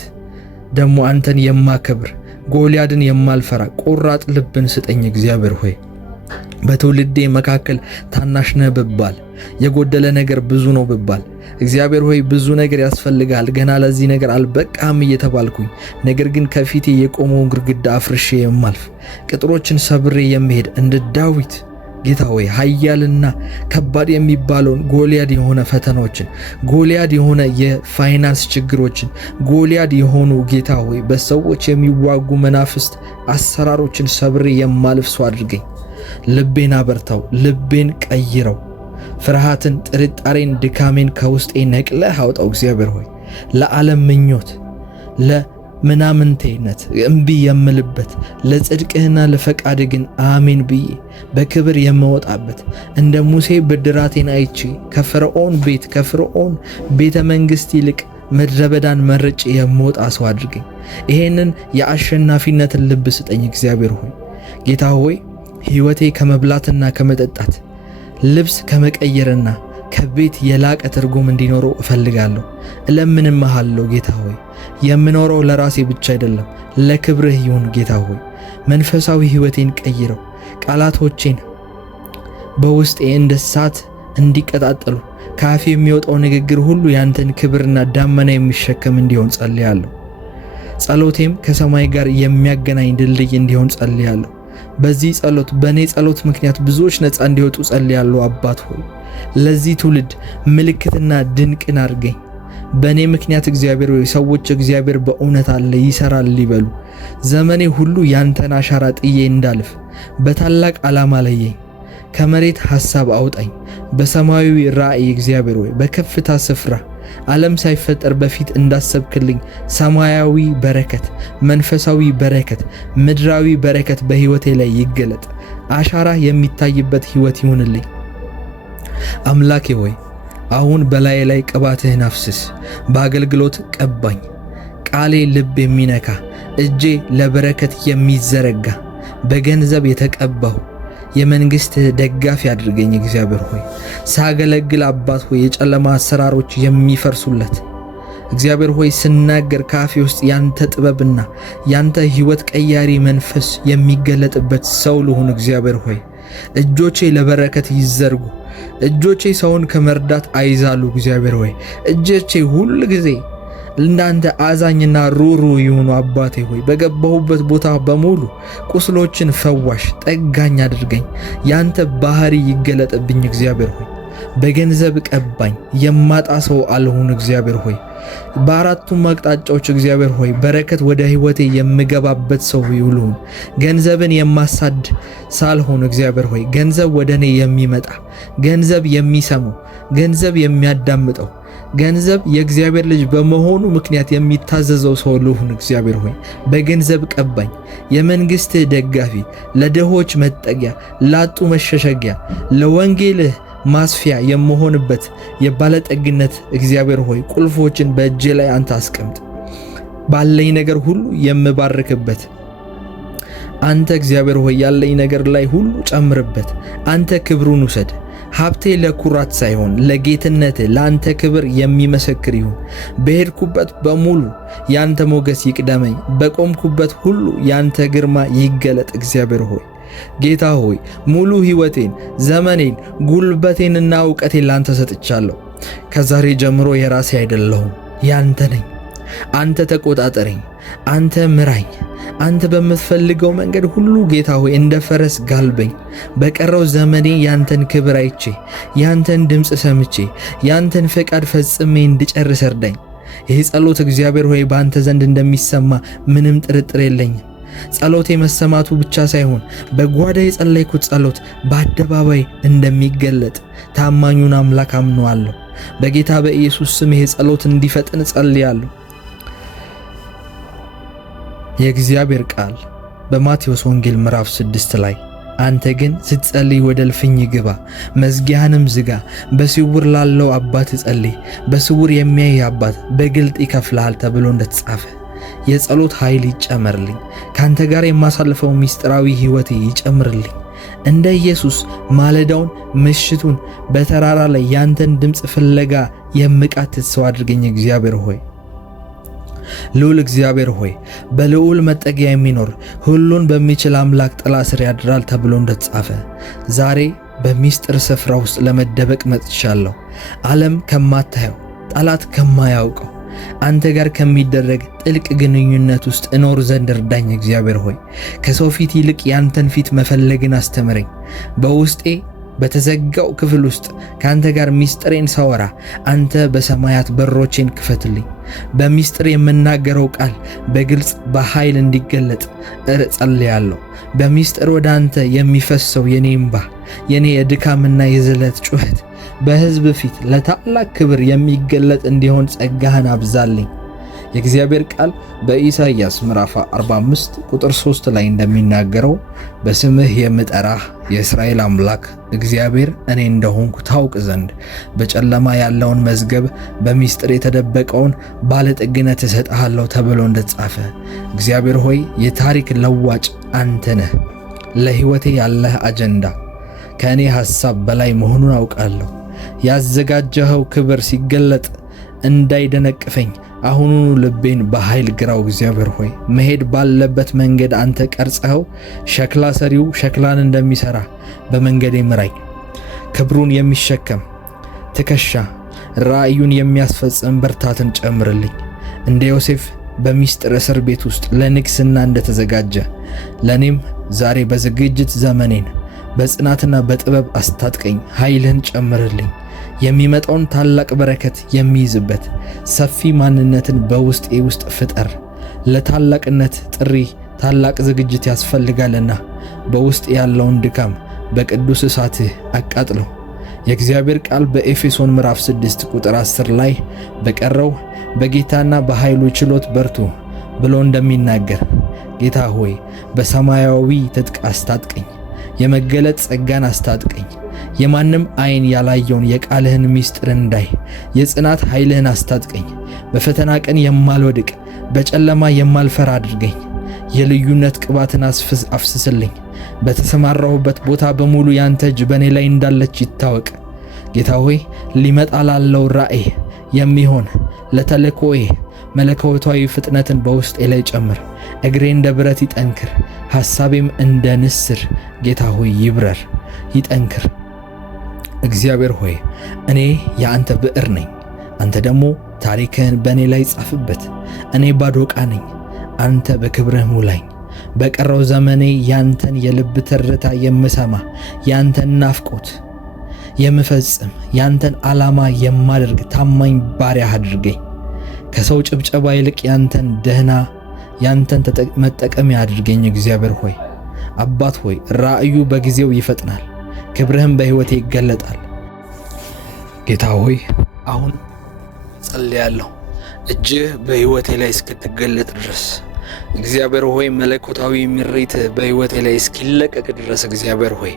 ደግሞ አንተን የማከብር ጎልያድን የማልፈራ ቆራጥ ልብን ስጠኝ። እግዚአብሔር ሆይ በትውልዴ መካከል ታናሽ ነህ ብባል፣ የጎደለ ነገር ብዙ ነው ብባል፣ እግዚአብሔር ሆይ ብዙ ነገር ያስፈልጋል ገና ለዚህ ነገር አልበቃም እየተባልኩኝ፣ ነገር ግን ከፊቴ የቆመውን ግድግዳ አፍርሼ የማልፍ ቅጥሮችን ሰብሬ የምሄድ እንደ ዳዊት ጌታ ሆይ ኃያልና ከባድ የሚባለውን ጎልያድ የሆነ ፈተናዎችን፣ ጎልያድ የሆነ የፋይናንስ ችግሮችን፣ ጎልያድ የሆኑ ጌታ ሆይ በሰዎች የሚዋጉ መናፍስት አሰራሮችን ሰብሬ የማልፍ ሰው አድርገኝ። ልቤን አበርታው፣ ልቤን ቀይረው። ፍርሃትን፣ ጥርጣሬን፣ ድካሜን ከውስጤ ነቅለህ አውጣው። እግዚአብሔር ሆይ ለዓለም ምኞት፣ ለምናምንቴነት እምቢ የምልበት ለጽድቅህና ለፈቃድ ግን አሜን ብዬ በክብር የምወጣበት እንደ ሙሴ ብድራቴን አይቼ ከፈርዖን ቤት ከፈርዖን ቤተ መንግሥት ይልቅ ምድረ በዳን መርጬ የምወጣ ሰው አድርገኝ። ይሄንን የአሸናፊነትን ልብ ስጠኝ። እግዚአብሔር ሆይ ጌታ ሆይ ሕይወቴ ከመብላትና ከመጠጣት ልብስ ከመቀየርና ከቤት የላቀ ትርጉም እንዲኖረው እፈልጋለሁ። እለምንምሃለሁ ጌታ ሆይ የምኖረው ለራሴ ብቻ አይደለም፣ ለክብርህ ይሁን። ጌታ ሆይ መንፈሳዊ ሕይወቴን ቀይረው። ቃላቶቼን በውስጤ እንደ እሳት እንዲቀጣጠሉ፣ ከአፌ የሚወጣው ንግግር ሁሉ ያንተን ክብርና ዳመና የሚሸከም እንዲሆን ጸልያለሁ። ጸሎቴም ከሰማይ ጋር የሚያገናኝ ድልድይ እንዲሆን ጸልያለሁ። በዚህ ጸሎት በእኔ ጸሎት ምክንያት ብዙዎች ነፃ እንዲወጡ ጸልያለሁ። አባት ሆይ ለዚህ ትውልድ ምልክትና ድንቅን አድርገኝ። በእኔ ምክንያት እግዚአብሔር ሆይ ሰዎች እግዚአብሔር በእውነት አለ ይሰራል ሊበሉ፣ ዘመኔ ሁሉ ያንተን አሻራ ጥዬ እንዳልፍ በታላቅ ዓላማ ለየኝ። ከመሬት ሐሳብ አውጣኝ፣ በሰማያዊ ራእይ እግዚአብሔር ሆይ በከፍታ ስፍራ ዓለም ሳይፈጠር በፊት እንዳሰብክልኝ ሰማያዊ በረከት፣ መንፈሳዊ በረከት፣ ምድራዊ በረከት በሕይወቴ ላይ ይገለጥ። አሻራ የሚታይበት ሕይወት ይሁንልኝ። አምላኬ ሆይ አሁን በላይ ላይ ቅባትህን አፍስስ፣ በአገልግሎት ቀባኝ። ቃሌ ልብ የሚነካ እጄ ለበረከት የሚዘረጋ በገንዘብ የተቀባሁ የመንግሥትህ ደጋፊ አድርገኝ። እግዚአብሔር ሆይ ሳገለግል አባት ሆይ የጨለማ አሰራሮች የሚፈርሱለት እግዚአብሔር ሆይ ስናገር ካፌ ውስጥ ያንተ ጥበብና ያንተ ሕይወት ቀያሪ መንፈስ የሚገለጥበት ሰው ልሁን። እግዚአብሔር ሆይ እጆቼ ለበረከት ይዘርጉ፣ እጆቼ ሰውን ከመርዳት አይዛሉ። እግዚአብሔር ሆይ እጆቼ ሁል ጊዜ እንዳንተ አዛኝና ሩሩ ይሁኑ። አባቴ ሆይ በገባሁበት ቦታ በሙሉ ቁስሎችን ፈዋሽ ጠጋኝ አድርገኝ። ያንተ ባህሪ ይገለጥብኝ። እግዚአብሔር ሆይ በገንዘብ ቀባኝ፣ የማጣ ሰው አልሁን። እግዚአብሔር ሆይ በአራቱም አቅጣጫዎች እግዚአብሔር ሆይ በረከት ወደ ሕይወቴ የምገባበት ሰው ይሁን። ገንዘብን የማሳድ ሳልሆን እግዚአብሔር ሆይ ገንዘብ ወደ እኔ የሚመጣ ገንዘብ የሚሰማው ገንዘብ የሚያዳምጠው ገንዘብ የእግዚአብሔር ልጅ በመሆኑ ምክንያት የሚታዘዘው ሰው ልሁን። እግዚአብሔር ሆይ በገንዘብ ቀባኝ፣ የመንግሥትህ ደጋፊ፣ ለድሆች መጠጊያ፣ ላጡ መሸሸጊያ፣ ለወንጌልህ ማስፊያ የምሆንበት የባለጠግነት እግዚአብሔር ሆይ ቁልፎችን በእጄ ላይ አንተ አስቀምጥ። ባለኝ ነገር ሁሉ የምባርክበት አንተ እግዚአብሔር ሆይ ያለኝ ነገር ላይ ሁሉ ጨምርበት። አንተ ክብሩን ውሰድ። ሀብቴ ለኩራት ሳይሆን ለጌትነት ለአንተ ክብር የሚመሰክር ይሁን። በሄድኩበት በሙሉ ያንተ ሞገስ ይቅደመኝ፣ በቆምኩበት ሁሉ ያንተ ግርማ ይገለጥ። እግዚአብሔር ሆይ ጌታ ሆይ ሙሉ ሕይወቴን፣ ዘመኔን፣ ጉልበቴንና ዕውቀቴን ላንተ ሰጥቻለሁ። ከዛሬ ጀምሮ የራሴ አይደለሁም፣ ያንተ ነኝ። አንተ ተቆጣጠረኝ፣ አንተ ምራኝ። አንተ በምትፈልገው መንገድ ሁሉ ጌታ ሆይ እንደ ፈረስ ጋልበኝ። በቀረው ዘመኔ ያንተን ክብር አይቼ ያንተን ድምፅ ሰምቼ ያንተን ፈቃድ ፈጽሜ እንድጨርስ እርዳኝ። ይህ ጸሎት እግዚአብሔር ሆይ በአንተ ዘንድ እንደሚሰማ ምንም ጥርጥር የለኝም። ጸሎቴ መሰማቱ ብቻ ሳይሆን በጓዳ የጸለይኩት ጸሎት በአደባባይ እንደሚገለጥ ታማኙን አምላክ አምነዋለሁ። በጌታ በኢየሱስ ስም ይህ ጸሎት እንዲፈጥን ጸልያለሁ። የእግዚአብሔር ቃል በማቴዎስ ወንጌል ምዕራፍ 6 ላይ አንተ ግን ስትጸልይ ወደ እልፍኝ ግባ፣ መዝጊያህንም ዝጋ። በስውር ላለው አባት ጸልይ፣ በስውር የሚያይ አባት በግልጥ ይከፍልሃል ተብሎ እንደተጻፈ የጸሎት ኃይል ይጨመርልኝ። ካንተ ጋር የማሳልፈው ምስጢራዊ ሕይወቴ ይጨምርልኝ። እንደ ኢየሱስ ማለዳውን ምሽቱን በተራራ ላይ ያንተን ድምፅ ፍለጋ የምቃትት ሰው አድርገኝ። እግዚአብሔር ሆይ ልዑል እግዚአብሔር ሆይ በልዑል መጠጊያ የሚኖር ሁሉን በሚችል አምላክ ጥላ ስር ያድራል ተብሎ እንደተጻፈ ዛሬ በሚስጥር ስፍራ ውስጥ ለመደበቅ መጥቻለሁ። ዓለም ከማታየው ጠላት ከማያውቀው አንተ ጋር ከሚደረግ ጥልቅ ግንኙነት ውስጥ እኖር ዘንድ እርዳኝ። እግዚአብሔር ሆይ ከሰው ፊት ይልቅ ያንተን ፊት መፈለግን አስተምረኝ። በውስጤ በተዘጋው ክፍል ውስጥ ካንተ ጋር ሚስጥሬን ሳወራ አንተ በሰማያት በሮቼን ክፈትልኝ። በሚስጥር የምናገረው ቃል በግልጽ በኃይል እንዲገለጥ እጸልያለሁ። በሚስጥር ወደ አንተ የሚፈሰው የኔ እንባ፣ የኔ የድካምና የዝለት ጩኸት በሕዝብ ፊት ለታላቅ ክብር የሚገለጥ እንዲሆን ጸጋህን አብዛልኝ። የእግዚአብሔር ቃል በኢሳይያስ ምዕራፍ 45 ቁጥር 3 ላይ እንደሚናገረው በስምህ የምጠራህ የእስራኤል አምላክ እግዚአብሔር እኔ እንደሆንኩ ታውቅ ዘንድ በጨለማ ያለውን መዝገብ በሚስጥር የተደበቀውን ባለጠግነት እሰጥሃለሁ ተብሎ እንደተጻፈ እግዚአብሔር ሆይ የታሪክ ለዋጭ አንተ ነህ። ለሕይወቴ ያለህ አጀንዳ ከእኔ ሐሳብ በላይ መሆኑን አውቃለሁ። ያዘጋጀኸው ክብር ሲገለጥ እንዳይደነቅፈኝ አሁኑኑ ልቤን በኃይል ግራው። እግዚአብሔር ሆይ መሄድ ባለበት መንገድ አንተ ቀርጸኸው ሸክላ ሰሪው ሸክላን እንደሚሠራ በመንገዴ ምራኝ። ክብሩን የሚሸከም ትከሻ፣ ራእዩን የሚያስፈጽም ብርታትን ጨምርልኝ። እንደ ዮሴፍ በሚስጥር እስር ቤት ውስጥ ለንግሥና እንደተዘጋጀ ለእኔም ዛሬ በዝግጅት ዘመኔን በጽናትና በጥበብ አስታጥቀኝ። ኃይልህን ጨምርልኝ። የሚመጣውን ታላቅ በረከት የሚይዝበት ሰፊ ማንነትን በውስጤ ውስጥ ፍጠር። ለታላቅነት ጥሪ ታላቅ ዝግጅት ያስፈልጋልና በውስጥ ያለውን ድካም በቅዱስ እሳትህ አቃጥለው። የእግዚአብሔር ቃል በኤፌሶን ምዕራፍ 6 ቁጥር 10 ላይ በቀረው በጌታና በኃይሉ ችሎት በርቱ ብሎ እንደሚናገር ጌታ ሆይ በሰማያዊ ትጥቅ አስታጥቀኝ። የመገለጥ ጸጋን አስታጥቀኝ። የማንም ዓይን ያላየውን የቃልህን ምስጢር እንዳይ የጽናት ኃይልህን አስታጥቀኝ። በፈተና ቀን የማልወድቅ በጨለማ የማልፈራ አድርገኝ። የልዩነት ቅባትን አፍስስልኝ። በተሰማራሁበት ቦታ በሙሉ ያንተ እጅ በእኔ ላይ እንዳለች ይታወቅ። ጌታ ሆይ ሊመጣ ላለው ራእይ የሚሆን ለተልእኮዬ መለኮታዊ ፍጥነትን በውስጤ ላይ ጨምር። እግሬ እንደ ብረት ይጠንክር፣ ሐሳቤም እንደ ንስር ጌታ ሆይ ይብረር ይጠንክር። እግዚአብሔር ሆይ እኔ የአንተ ብዕር ነኝ፣ አንተ ደግሞ ታሪክህን በእኔ ላይ ጻፍበት። እኔ ባዶ ዕቃ ነኝ፣ አንተ በክብርህ ሙላኝ። በቀረው ዘመኔ ያንተን የልብ ትርታ የምሰማ፣ ያንተን ናፍቆት የምፈጽም፣ ያንተን ዓላማ የማደርግ ታማኝ ባሪያህ አድርገኝ። ከሰው ጭብጨባ ይልቅ ያንተን ደህና ያንተን መጠቀሚያ አድርገኝ። እግዚአብሔር ሆይ አባት ሆይ ራእዩ በጊዜው ይፈጥናል፣ ክብርህም በሕይወቴ ይገለጣል። ጌታ ሆይ አሁን ጸልያለሁ እጅህ በሕይወቴ ላይ እስክትገለጥ ድረስ። እግዚአብሔር ሆይ መለኮታዊ ምሪት በሕይወቴ ላይ እስኪለቀቅ ድረስ እግዚአብሔር ሆይ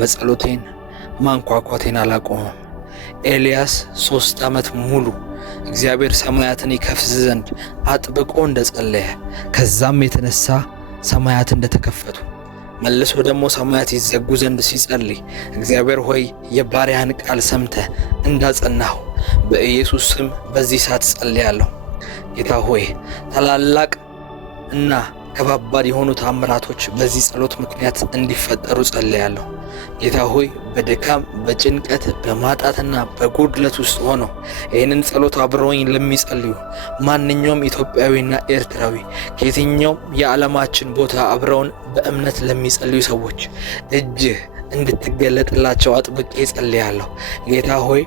መጸሎቴን ማንኳኳቴን አላቆመም። ኤልያስ 3 ዓመት ሙሉ እግዚአብሔር ሰማያትን ይከፍት ዘንድ አጥብቆ እንደጸለየ ከዛም የተነሳ ሰማያት እንደተከፈቱ መልሶ ደግሞ ሰማያት ይዘጉ ዘንድ ሲጸልይ እግዚአብሔር ሆይ የባሪያህን ቃል ሰምተህ እንዳጸናኸው በኢየሱስ ስም በዚህ ሰዓት ጸልያለሁ። ጌታ ሆይ ታላላቅ እና ከባባድ የሆኑ ታምራቶች በዚህ ጸሎት ምክንያት እንዲፈጠሩ ጸልያለሁ። ጌታ ሆይ በድካም በጭንቀት በማጣትና በጉድለት ውስጥ ሆነው ይህንን ጸሎት አብረውኝ ለሚጸልዩ ማንኛውም ኢትዮጵያዊና ኤርትራዊ ከየትኛውም የዓለማችን ቦታ አብረውን በእምነት ለሚጸልዩ ሰዎች እጅህ እንድትገለጥላቸው አጥብቄ ጸልያለሁ። ጌታ ሆይ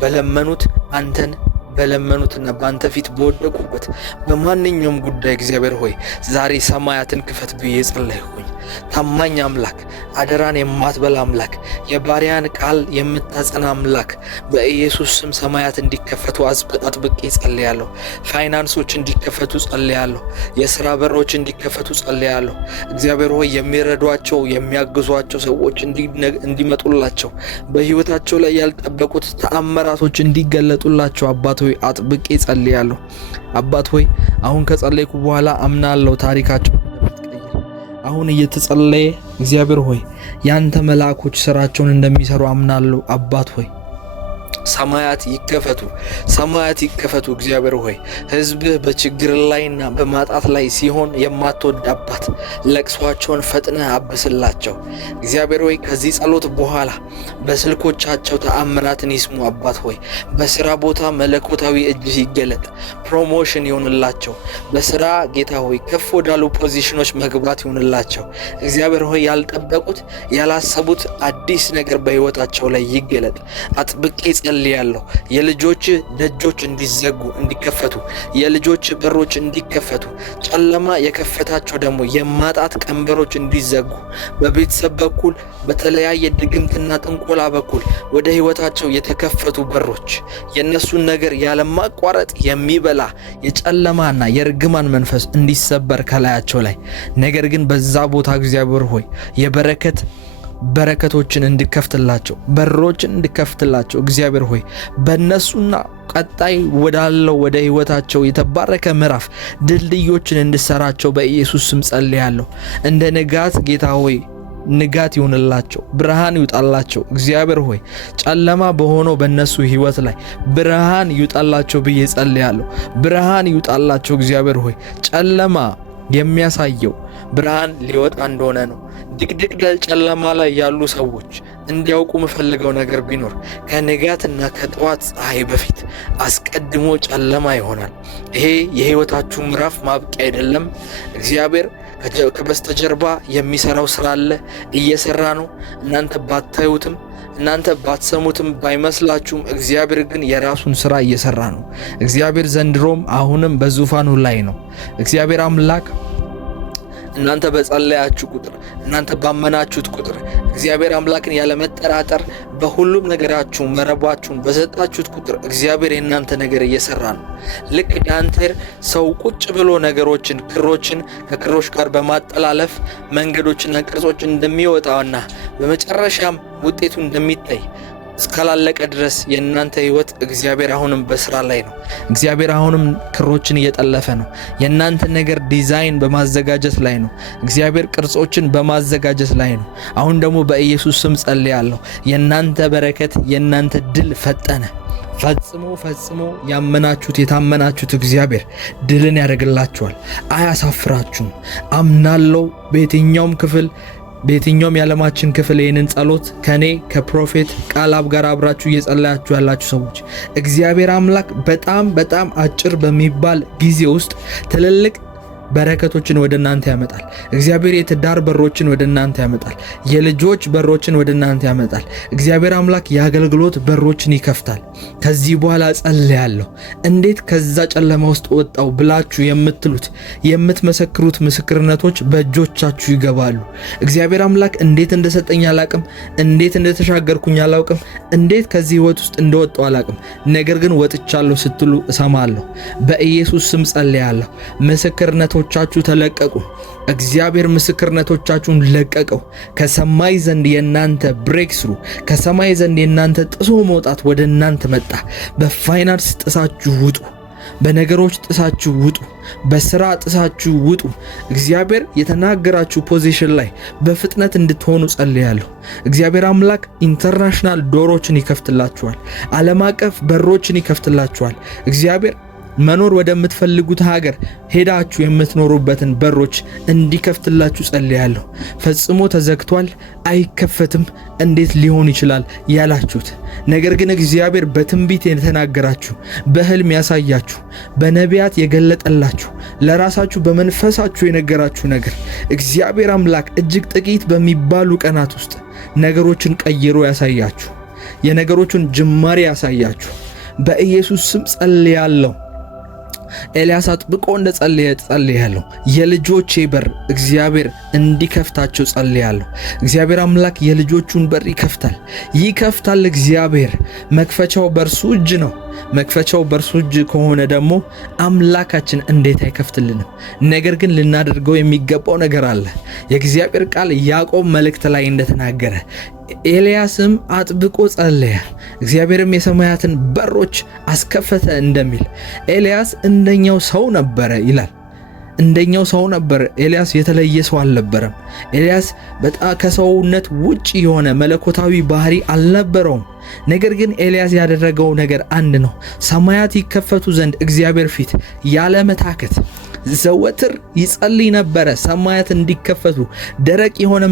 በለመኑት አንተን በለመኑትና በአንተ ፊት በወደቁበት በማንኛውም ጉዳይ እግዚአብሔር ሆይ ዛሬ ሰማያትን ክፈት ብዬ ጸለይኩኝ። ታማኝ አምላክ፣ አደራን የማትበላ አምላክ፣ የባሪያን ቃል የምታጸና አምላክ በኢየሱስ ስም ሰማያት እንዲከፈቱ አጥብቄ ጸልያለሁ። ፋይናንሶች እንዲከፈቱ ጸልያለሁ። የሥራ በሮች እንዲከፈቱ ጸልያለሁ። እግዚአብሔር ሆይ የሚረዷቸው የሚያግዟቸው ሰዎች እንዲመጡላቸው በሕይወታቸው ላይ ያልጠበቁት ተአምራቶች እንዲገለጡላቸው አባት ሆይ አጥብቄ ጸልያለሁ። አባት ሆይ አሁን ከጸለይኩ በኋላ አምናለሁ ታሪካቸው አሁን እየተጸለየ እግዚአብሔር ሆይ ያንተ መልአኮች ስራቸውን እንደሚሰሩ አምናለሁ። አባት ሆይ ሰማያት ይከፈቱ፣ ሰማያት ይከፈቱ። እግዚአብሔር ሆይ ሕዝብህ በችግር ላይና በማጣት ላይ ሲሆን የማትወድ አባት ለቅሷቸውን ፈጥነህ አብስላቸው። እግዚአብሔር ሆይ ከዚህ ጸሎት በኋላ በስልኮቻቸው ተአምራትን ይስሙ። አባት ሆይ በስራ ቦታ መለኮታዊ እጅህ ይገለጥ፣ ፕሮሞሽን ይሆንላቸው። በስራ ጌታ ሆይ ከፍ ወዳሉ ፖዚሽኖች መግባት ይሆንላቸው። እግዚአብሔር ሆይ ያልጠበቁት ያላሰቡት አዲስ ነገር በሕይወታቸው ላይ ይገለጥ። አጥብቄ ጸልያለሁ። የልጆች ደጆች እንዲከፈቱ፣ የልጆች በሮች እንዲከፈቱ፣ ጨለማ የከፈታቸው ደግሞ የማጣት ቀንበሮች እንዲዘጉ፣ በቤተሰብ በኩል በተለያየ ድግምትና ጥንቆላ በኩል ወደ ሕይወታቸው የተከፈቱ በሮች የነሱን ነገር ያለማቋረጥ የሚበላ የጨለማና የርግማን መንፈስ እንዲሰበር ከላያቸው ላይ ነገር ግን በዛ ቦታ እግዚአብሔር ሆይ በረከቶችን እንድከፍትላቸው በሮችን እንድከፍትላቸው እግዚአብሔር ሆይ በእነሱና ቀጣይ ወዳለው ወደ ሕይወታቸው የተባረከ ምዕራፍ ድልድዮችን እንድሰራቸው በኢየሱስ ስም ጸልያለሁ። እንደ ንጋት ጌታ ሆይ ንጋት ይሁንላቸው፣ ብርሃን ይውጣላቸው። እግዚአብሔር ሆይ ጨለማ በሆነው በእነሱ ሕይወት ላይ ብርሃን ይውጣላቸው ብዬ ጸልያለሁ። ብርሃን ይውጣላቸው። እግዚአብሔር ሆይ ጨለማ የሚያሳየው ብርሃን ሊወጣ እንደሆነ ነው። ድቅድቅ ጨለማ ላይ ያሉ ሰዎች እንዲያውቁ የምፈልገው ነገር ቢኖር ከንጋትና ከጠዋት ፀሐይ በፊት አስቀድሞ ጨለማ ይሆናል። ይሄ የሕይወታችሁ ምዕራፍ ማብቂያ አይደለም። እግዚአብሔር ከበስተጀርባ የሚሰራው ስራ አለ፣ እየሰራ ነው። እናንተ ባታዩትም እናንተ ባትሰሙትም ባይመስላችሁም እግዚአብሔር ግን የራሱን ስራ እየሰራ ነው። እግዚአብሔር ዘንድሮም አሁንም በዙፋኑ ላይ ነው። እግዚአብሔር አምላክ እናንተ በጸለያችሁ ቁጥር እናንተ ባመናችሁት ቁጥር እግዚአብሔር አምላክን ያለመጠራጠር በሁሉም ነገራችሁ መረባችሁን በሰጣችሁት ቁጥር እግዚአብሔር የእናንተ ነገር እየሰራ ነው። ልክ ዳንቴር ሰው ቁጭ ብሎ ነገሮችን ክሮችን ከክሮች ጋር በማጠላለፍ መንገዶችና ቅርጾች እንደሚወጣውና በመጨረሻም ውጤቱ እንደሚታይ እስካላለቀ ድረስ የእናንተ ሕይወት እግዚአብሔር አሁንም በስራ ላይ ነው። እግዚአብሔር አሁንም ክሮችን እየጠለፈ ነው። የእናንተ ነገር ዲዛይን በማዘጋጀት ላይ ነው። እግዚአብሔር ቅርጾችን በማዘጋጀት ላይ ነው። አሁን ደግሞ በኢየሱስ ስም ጸልያለሁ። የእናንተ በረከት የእናንተ ድል ፈጠነ። ፈጽሞ ያመናችሁት የታመናችሁት እግዚአብሔር ድልን ያደርግላችኋል። አያሳፍራችሁም። አምናለሁ። በየትኛውም የዓለማችን ክፍል ይህንን ጸሎት ከኔ ከፕሮፌት ቃላብ ጋር አብራችሁ እየጸለያችሁ ያላችሁ ሰዎች እግዚአብሔር አምላክ በጣም አጭር በሚባል ጊዜ ውስጥ ትልልቅ በረከቶችን ወደ እናንተ ያመጣል። እግዚአብሔር የትዳር በሮችን ወደ እናንተ ያመጣል። የልጆች በሮችን ወደ እናንተ ያመጣል። እግዚአብሔር አምላክ የአገልግሎት በሮችን ይከፍታል። ከዚህ በኋላ ጸልያለሁ። እንዴት ከዛ ጨለማ ውስጥ ወጣው ብላችሁ የምትመሰክሩት ምስክርነቶች በእጆቻችሁ ይገባሉ። እግዚአብሔር አምላክ እንዴት እንደሰጠኝ አላቅም፣ እንዴት እንደተሻገርኩኝ አላውቅም፣ እንዴት ከዚህ ህይወት ውስጥ እንደወጣው አላቅም፣ ነገር ግን ወጥቻለሁ ስትሉ እሰማለሁ። በኢየሱስ ስም ጸልያለሁ። ምስክርነቶቻችሁ ተለቀቁ። እግዚአብሔር ምስክርነቶቻችሁን ለቀቀው። ከሰማይ ዘንድ የናንተ ብሬክስሩ ከሰማይ ዘንድ የናንተ ጥሶ መውጣት ወደ እናንተ መጣ። በፋይናንስ ጥሳችሁ ውጡ። በነገሮች ጥሳችሁ ውጡ። በስራ ጥሳችሁ ውጡ። እግዚአብሔር የተናገራችሁ ፖዚሽን ላይ በፍጥነት እንድትሆኑ ጸልያለሁ። እግዚአብሔር አምላክ ኢንተርናሽናል ዶሮችን ይከፍትላችኋል። ዓለም አቀፍ በሮችን ይከፍትላችኋል። እግዚአብሔር መኖር ወደምትፈልጉት ሀገር ሄዳችሁ የምትኖሩበትን በሮች እንዲከፍትላችሁ ጸልያለሁ። ፈጽሞ ተዘግቷል፣ አይከፈትም፣ እንዴት ሊሆን ይችላል ያላችሁት ነገር ግን እግዚአብሔር በትንቢት የተናገራችሁ፣ በህልም ያሳያችሁ፣ በነቢያት የገለጠላችሁ፣ ለራሳችሁ በመንፈሳችሁ የነገራችሁ ነገር እግዚአብሔር አምላክ እጅግ ጥቂት በሚባሉ ቀናት ውስጥ ነገሮችን ቀይሮ ያሳያችሁ፣ የነገሮችን ጅማሬ ያሳያችሁ። በኢየሱስ ስም ጸልያለሁ። ኤልያስ አጥብቆ ጸልያለሁ። የልጆቼ በር እግዚአብሔር እንዲከፍታቸው ጸልያለሁ። እግዚአብሔር አምላክ የልጆቹን በር ይከፍታል። እግዚአብሔር መክፈቻው በእርሱ እጅ ነው። መክፈቻው በእርሱ እጅ ከሆነ ደግሞ አምላካችን እንዴት አይከፍትልንም? ነገር ግን ልናደርገው የሚገባው ነገር አለ። የእግዚአብሔር ቃል ያዕቆብ መልእክት ላይ እንደተናገረ ኤልያስም አጥብቆ ጸለየ፣ እግዚአብሔርም የሰማያትን በሮች አስከፈተ እንደሚል ኤልያስ እንደኛው ሰው ነበረ ይላል። እንደኛው ሰው ነበር። ኤልያስ የተለየ ሰው አልነበረም። ኤልያስ በጣም ከሰውነት ውጪ የሆነ መለኮታዊ ባህሪ አልነበረውም። ነገር ግን ኤልያስ ያደረገው ነገር አንድ ነው። ሰማያት ይከፈቱ ዘንድ እግዚአብሔር ፊት ያለ መታከት ዘወትር ይጸልይ ነበረ። ሰማያት እንዲከፈቱ ደረቅ የሆነ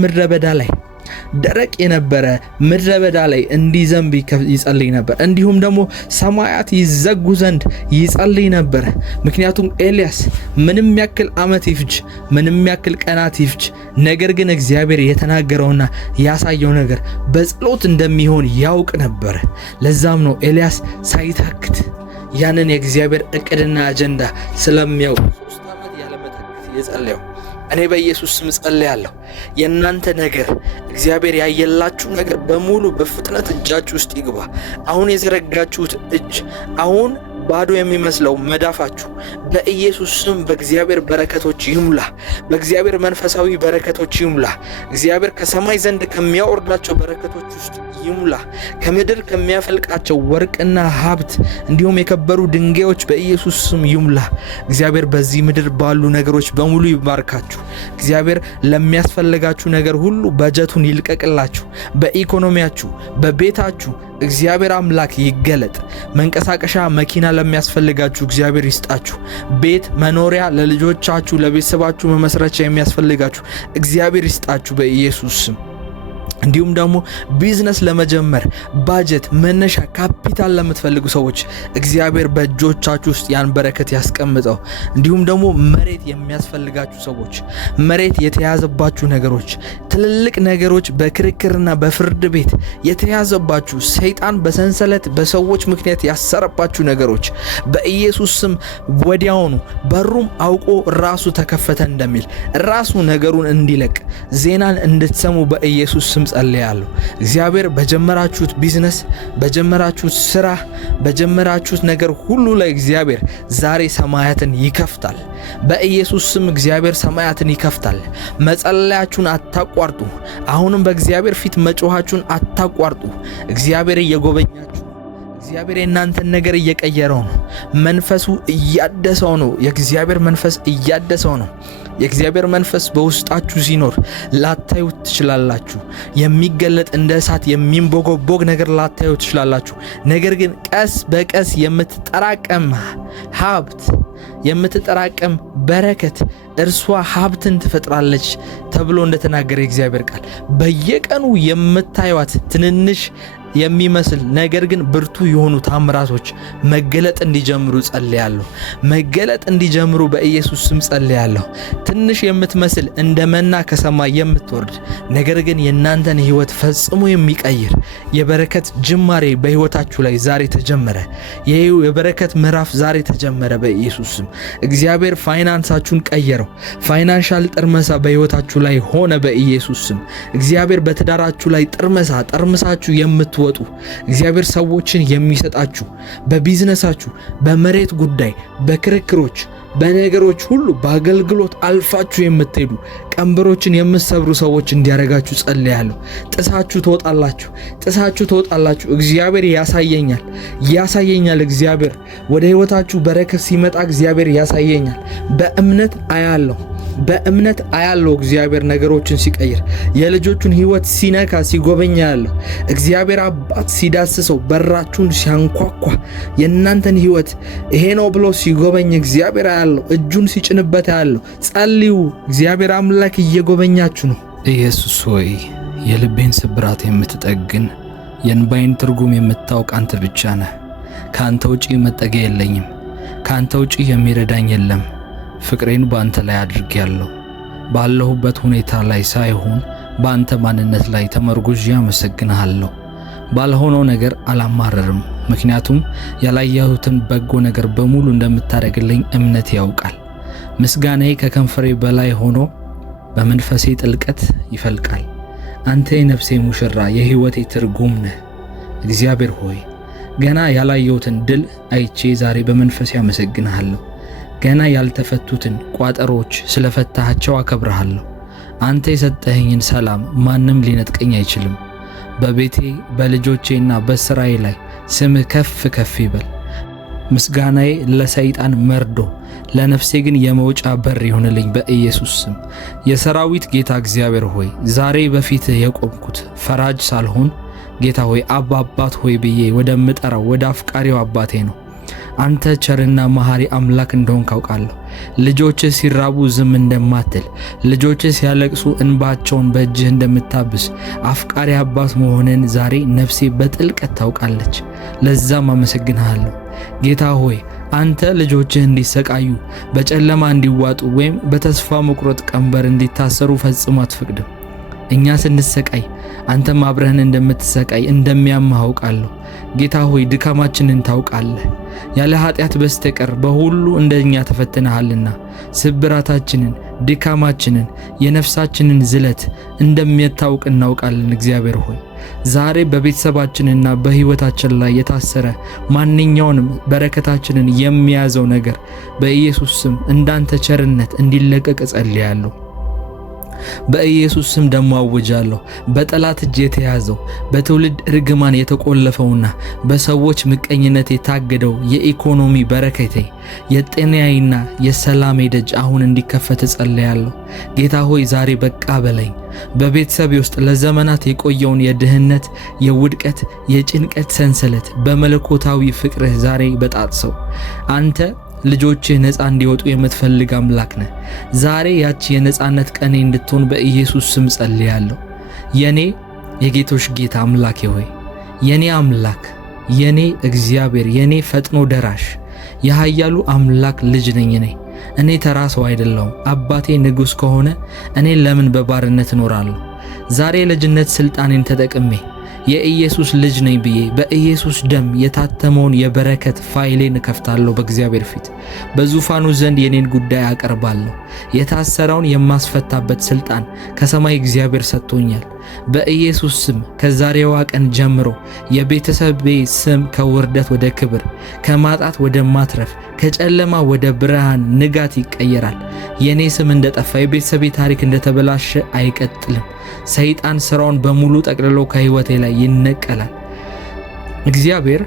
ደረቅ የነበረ ምድረ በዳ ላይ እንዲዘንብ ይጸልይ ነበር። እንዲሁም ደግሞ ሰማያት ይዘጉ ዘንድ ይጸልይ ነበር። ምክንያቱም ኤልያስ ምንም ያክል ዓመት ይፍጅ፣ ምንም ያክል ቀናት ይፍጅ፣ ነገር ግን እግዚአብሔር የተናገረውና ያሳየው ነገር በጸሎት እንደሚሆን ያውቅ ነበር። ለዛም ነው ኤልያስ ሳይታክት ያንን የእግዚአብሔር እቅድና አጀንዳ ስለሚያውቅ 3 ዓመት ያለ መታከት የጸለየው። እኔ በኢየሱስ ስም ጸልያለሁ። የእናንተ ነገር እግዚአብሔር ያየላችሁ ነገር በሙሉ በፍጥነት እጃችሁ ውስጥ ይግባ። አሁን የዘረጋችሁት እጅ፣ አሁን ባዶ የሚመስለው መዳፋችሁ በኢየሱስ ስም በእግዚአብሔር በረከቶች ይሙላ። በእግዚአብሔር መንፈሳዊ በረከቶች ይሙላ። እግዚአብሔር ከሰማይ ዘንድ ከሚያወርዳቸው በረከቶች ውስጥ ይሙላ። ከምድር ከሚያፈልቃቸው ወርቅና ሀብት እንዲሁም የከበሩ ድንጋዮች በኢየሱስ ስም ይሙላ። እግዚአብሔር በዚህ ምድር ባሉ ነገሮች በሙሉ ይባርካችሁ። እግዚአብሔር ለሚያስፈልጋችሁ ነገር ሁሉ በጀቱን ይልቀቅላችሁ። በኢኮኖሚያችሁ፣ በቤታችሁ እግዚአብሔር አምላክ ይገለጥ። መንቀሳቀሻ መኪና ለሚያስፈልጋችሁ እግዚአብሔር ይስጣችሁ። ቤት፣ መኖሪያ ለልጆቻችሁ፣ ለቤተሰባችሁ መመስረቻ የሚያስፈልጋችሁ እግዚአብሔር ይስጣችሁ በኢየሱስ ስም። እንዲሁም ደግሞ ቢዝነስ ለመጀመር ባጀት፣ መነሻ ካፒታል ለምትፈልጉ ሰዎች እግዚአብሔር በእጆቻችሁ ውስጥ ያን በረከት ያስቀምጠው። እንዲሁም ደግሞ መሬት የሚያስፈልጋችሁ ሰዎች፣ መሬት የተያዘባችሁ ነገሮች፣ ትልልቅ ነገሮች በክርክርና በፍርድ ቤት የተያዘባችሁ፣ ሰይጣን በሰንሰለት በሰዎች ምክንያት ያሰረባችሁ ነገሮች በኢየሱስ ስም ወዲያውኑ በሩም አውቆ ራሱ ተከፈተ እንደሚል ራሱ ነገሩን እንዲለቅ ዜናን እንድትሰሙ በኢየሱስ ስም ጸልያለሁ። እግዚአብሔር በጀመራችሁት ቢዝነስ፣ በጀመራችሁት ስራ፣ በጀመራችሁት ነገር ሁሉ ላይ እግዚአብሔር ዛሬ ሰማያትን ይከፍታል። በኢየሱስ ስም እግዚአብሔር ሰማያትን ይከፍታል። መጸለያችሁን አታቋርጡ። አሁንም በእግዚአብሔር ፊት መጮኻችሁን አታቋርጡ። እግዚአብሔር እየጎበኛችሁ፣ እግዚአብሔር የእናንተን ነገር እየቀየረው ነው። መንፈሱ እያደሰው ነው። የእግዚአብሔር መንፈስ እያደሰው ነው። የእግዚአብሔር መንፈስ በውስጣችሁ ሲኖር ላታዩት ትችላላችሁ። የሚገለጥ እንደ እሳት የሚንቦገቦግ ነገር ላታዩት ትችላላችሁ። ነገር ግን ቀስ በቀስ የምትጠራቀም ሀብት፣ የምትጠራቀም በረከት እርሷ ሀብትን ትፈጥራለች ተብሎ እንደተናገረ የእግዚአብሔር ቃል በየቀኑ የምታዩት ትንንሽ የሚመስል ነገር ግን ብርቱ የሆኑ ታምራቶች መገለጥ እንዲጀምሩ ጸልያለሁ። መገለጥ እንዲጀምሩ በኢየሱስ ስም ጸልያለሁ። ትንሽ የምትመስል እንደ መና ከሰማይ የምትወርድ ነገር ግን የእናንተን ሕይወት ፈጽሞ የሚቀይር የበረከት ጅማሬ በሕይወታችሁ ላይ ዛሬ ተጀመረ። የበረከት ምዕራፍ ዛሬ ተጀመረ በኢየሱስ ስም። እግዚአብሔር ፋይናንሳችሁን ቀየረው። ፋይናንሻል ጥርመሳ በሕይወታችሁ ላይ ሆነ በኢየሱስ ስም። እግዚአብሔር በትዳራችሁ ላይ ጠርምሳችሁ የምትወጡ እግዚአብሔር ሰዎችን የሚሰጣችሁ በቢዝነሳችሁ፣ በመሬት ጉዳይ፣ በክርክሮች፣ በነገሮች ሁሉ በአገልግሎት አልፋችሁ የምትሄዱ ቀንበሮችን የምትሰብሩ ሰዎች እንዲያረጋችሁ ጸልያለሁ። ጥሳችሁ ትወጣላችሁ። እግዚአብሔር ያሳየኛል። እግዚአብሔር ወደ ሕይወታችሁ በረከት ሲመጣ እግዚአብሔር ያሳየኛል። በእምነት አያለው እግዚአብሔር ነገሮችን ሲቀይር፣ የልጆቹን ሕይወት ሲነካ ሲጎበኛ ያለው እግዚአብሔር አባት ሲዳስሰው፣ በራችሁን ሲያንኳኳ፣ የእናንተን ሕይወት ይሄ ነው ብሎ ሲጎበኝ እግዚአብሔር አያለው። እጁን ሲጭንበት አያለው። ጸልዩ። እግዚአብሔር አምላክ እየጎበኛችሁ ነው። ኢየሱስ ሆይ የልቤን ስብራት የምትጠግን የእንባዬን ትርጉም የምታውቅ አንተ ብቻ ነህ። ከአንተ ውጪ መጠጊያ የለኝም። ከአንተ ውጪ የሚረዳኝ የለም። ፍቅሬን በአንተ ላይ አድርጌያለሁ። ባለሁበት ሁኔታ ላይ ሳይሆን በአንተ ማንነት ላይ ተመርጉዤ አመሰግንሃለሁ። ባልሆነው ነገር አላማረርም። ምክንያቱም ያላየሁትን በጎ ነገር በሙሉ እንደምታደርግልኝ እምነቴ ያውቃል። ምስጋናዬ ከከንፈሬ በላይ ሆኖ በመንፈሴ ጥልቀት ይፈልቃል። አንተ የነፍሴ ሙሽራ፣ የሕይወቴ ትርጉም ነህ። እግዚአብሔር ሆይ ገና ያላየሁትን ድል አይቼ ዛሬ በመንፈሴ አመሰግንሃለሁ። ገና ያልተፈቱትን ቋጠሮች ስለፈታሃቸው አከብርሃለሁ። አንተ የሰጠኸኝን ሰላም ማንም ሊነጥቀኝ አይችልም። በቤቴ በልጆቼና በስራዬ ላይ ስምህ ከፍ ከፍ ይበል። ምስጋናዬ ለሰይጣን መርዶ፣ ለነፍሴ ግን የመውጫ በር ይሆንልኝ በኢየሱስ ስም። የሰራዊት ጌታ እግዚአብሔር ሆይ ዛሬ በፊትህ የቆምኩት ፈራጅ ሳልሆን ጌታ ሆይ አባት ሆይ ብዬ ወደምጠራው ወደ አፍቃሪው አባቴ ነው። አንተ ቸርና መሐሪ አምላክ እንደሆንክ አውቃለሁ። ልጆችህ ሲራቡ ዝም እንደማትል፣ ልጆችህ ሲያለቅሱ እንባቸውን በእጅህ እንደምታብስ አፍቃሪ አባት መሆንን ዛሬ ነፍሴ በጥልቀት ታውቃለች። ለዛም አመሰግንሃለሁ። ጌታ ሆይ አንተ ልጆችህ እንዲሰቃዩ፣ በጨለማ እንዲዋጡ ወይም በተስፋ መቁረጥ ቀንበር እንዲታሰሩ ፈጽሞ አትፈቅድም። እኛ ስንሰቃይ አንተም አብረህን እንደምትሰቃይ እንደሚያምህ አውቃለሁ። ጌታ ሆይ ድካማችንን ታውቃለህ። ያለ ኃጢአት በስተቀር በሁሉ እንደኛ ተፈትነሃልና ስብራታችንን፣ ድካማችንን፣ የነፍሳችንን ዝለት እንደምታውቅ እናውቃለን። እግዚአብሔር ሆይ ዛሬ በቤተሰባችንና በሕይወታችን ላይ የታሰረ ማንኛውንም በረከታችንን የሚያዘው ነገር በኢየሱስ ስም እንዳንተ ቸርነት እንዲለቀቅ እጸልያለሁ። በኢየሱስ ስም ደሞ አውጃለሁ። በጠላት እጅ የተያዘው በትውልድ ርግማን የተቆለፈውና በሰዎች ምቀኝነት የታገደው የኢኮኖሚ በረከቴ፣ የጤናዬና የሰላሜ ደጅ አሁን እንዲከፈት እጸልያለሁ። ጌታ ሆይ ዛሬ በቃ በለኝ። በቤተሰቤ ውስጥ ለዘመናት የቆየውን የድህነት፣ የውድቀት፣ የጭንቀት ሰንሰለት በመለኮታዊ ፍቅርህ ዛሬ በጣጥሰው። አንተ ልጆችህ ነፃ እንዲወጡ የምትፈልግ አምላክ ነህ። ዛሬ ያቺ የነፃነት ቀኔ እንድትሆን በኢየሱስ ስም ጸልያለሁ። የኔ የጌቶች ጌታ አምላኬ ሆይ የኔ አምላክ፣ የኔ እግዚአብሔር፣ የኔ ፈጥኖ ደራሽ የኃያሉ አምላክ ልጅ ነኝ። እኔ ተራ ሰው አይደለሁም። አባቴ ንጉሥ ከሆነ እኔ ለምን በባርነት እኖራለሁ? ዛሬ ልጅነት ስልጣኔን ተጠቅሜ የኢየሱስ ልጅ ነኝ ብዬ በኢየሱስ ደም የታተመውን የበረከት ፋይሌን እከፍታለሁ። በእግዚአብሔር ፊት በዙፋኑ ዘንድ የኔን ጉዳይ አቀርባለሁ። የታሰረውን የማስፈታበት ስልጣን ከሰማይ እግዚአብሔር ሰጥቶኛል። በኢየሱስ ስም ከዛሬዋ ቀን ጀምሮ የቤተሰቤ ስም ከውርደት ወደ ክብር፣ ከማጣት ወደ ማትረፍ፣ ከጨለማ ወደ ብርሃን ንጋት ይቀየራል። የኔ ስም እንደጠፋ፣ የቤተሰቤ ታሪክ እንደተበላሸ አይቀጥልም። ሰይጣን ስራውን በሙሉ ጠቅልሎ ከህይወቴ ላይ ይነቀላል። እግዚአብሔር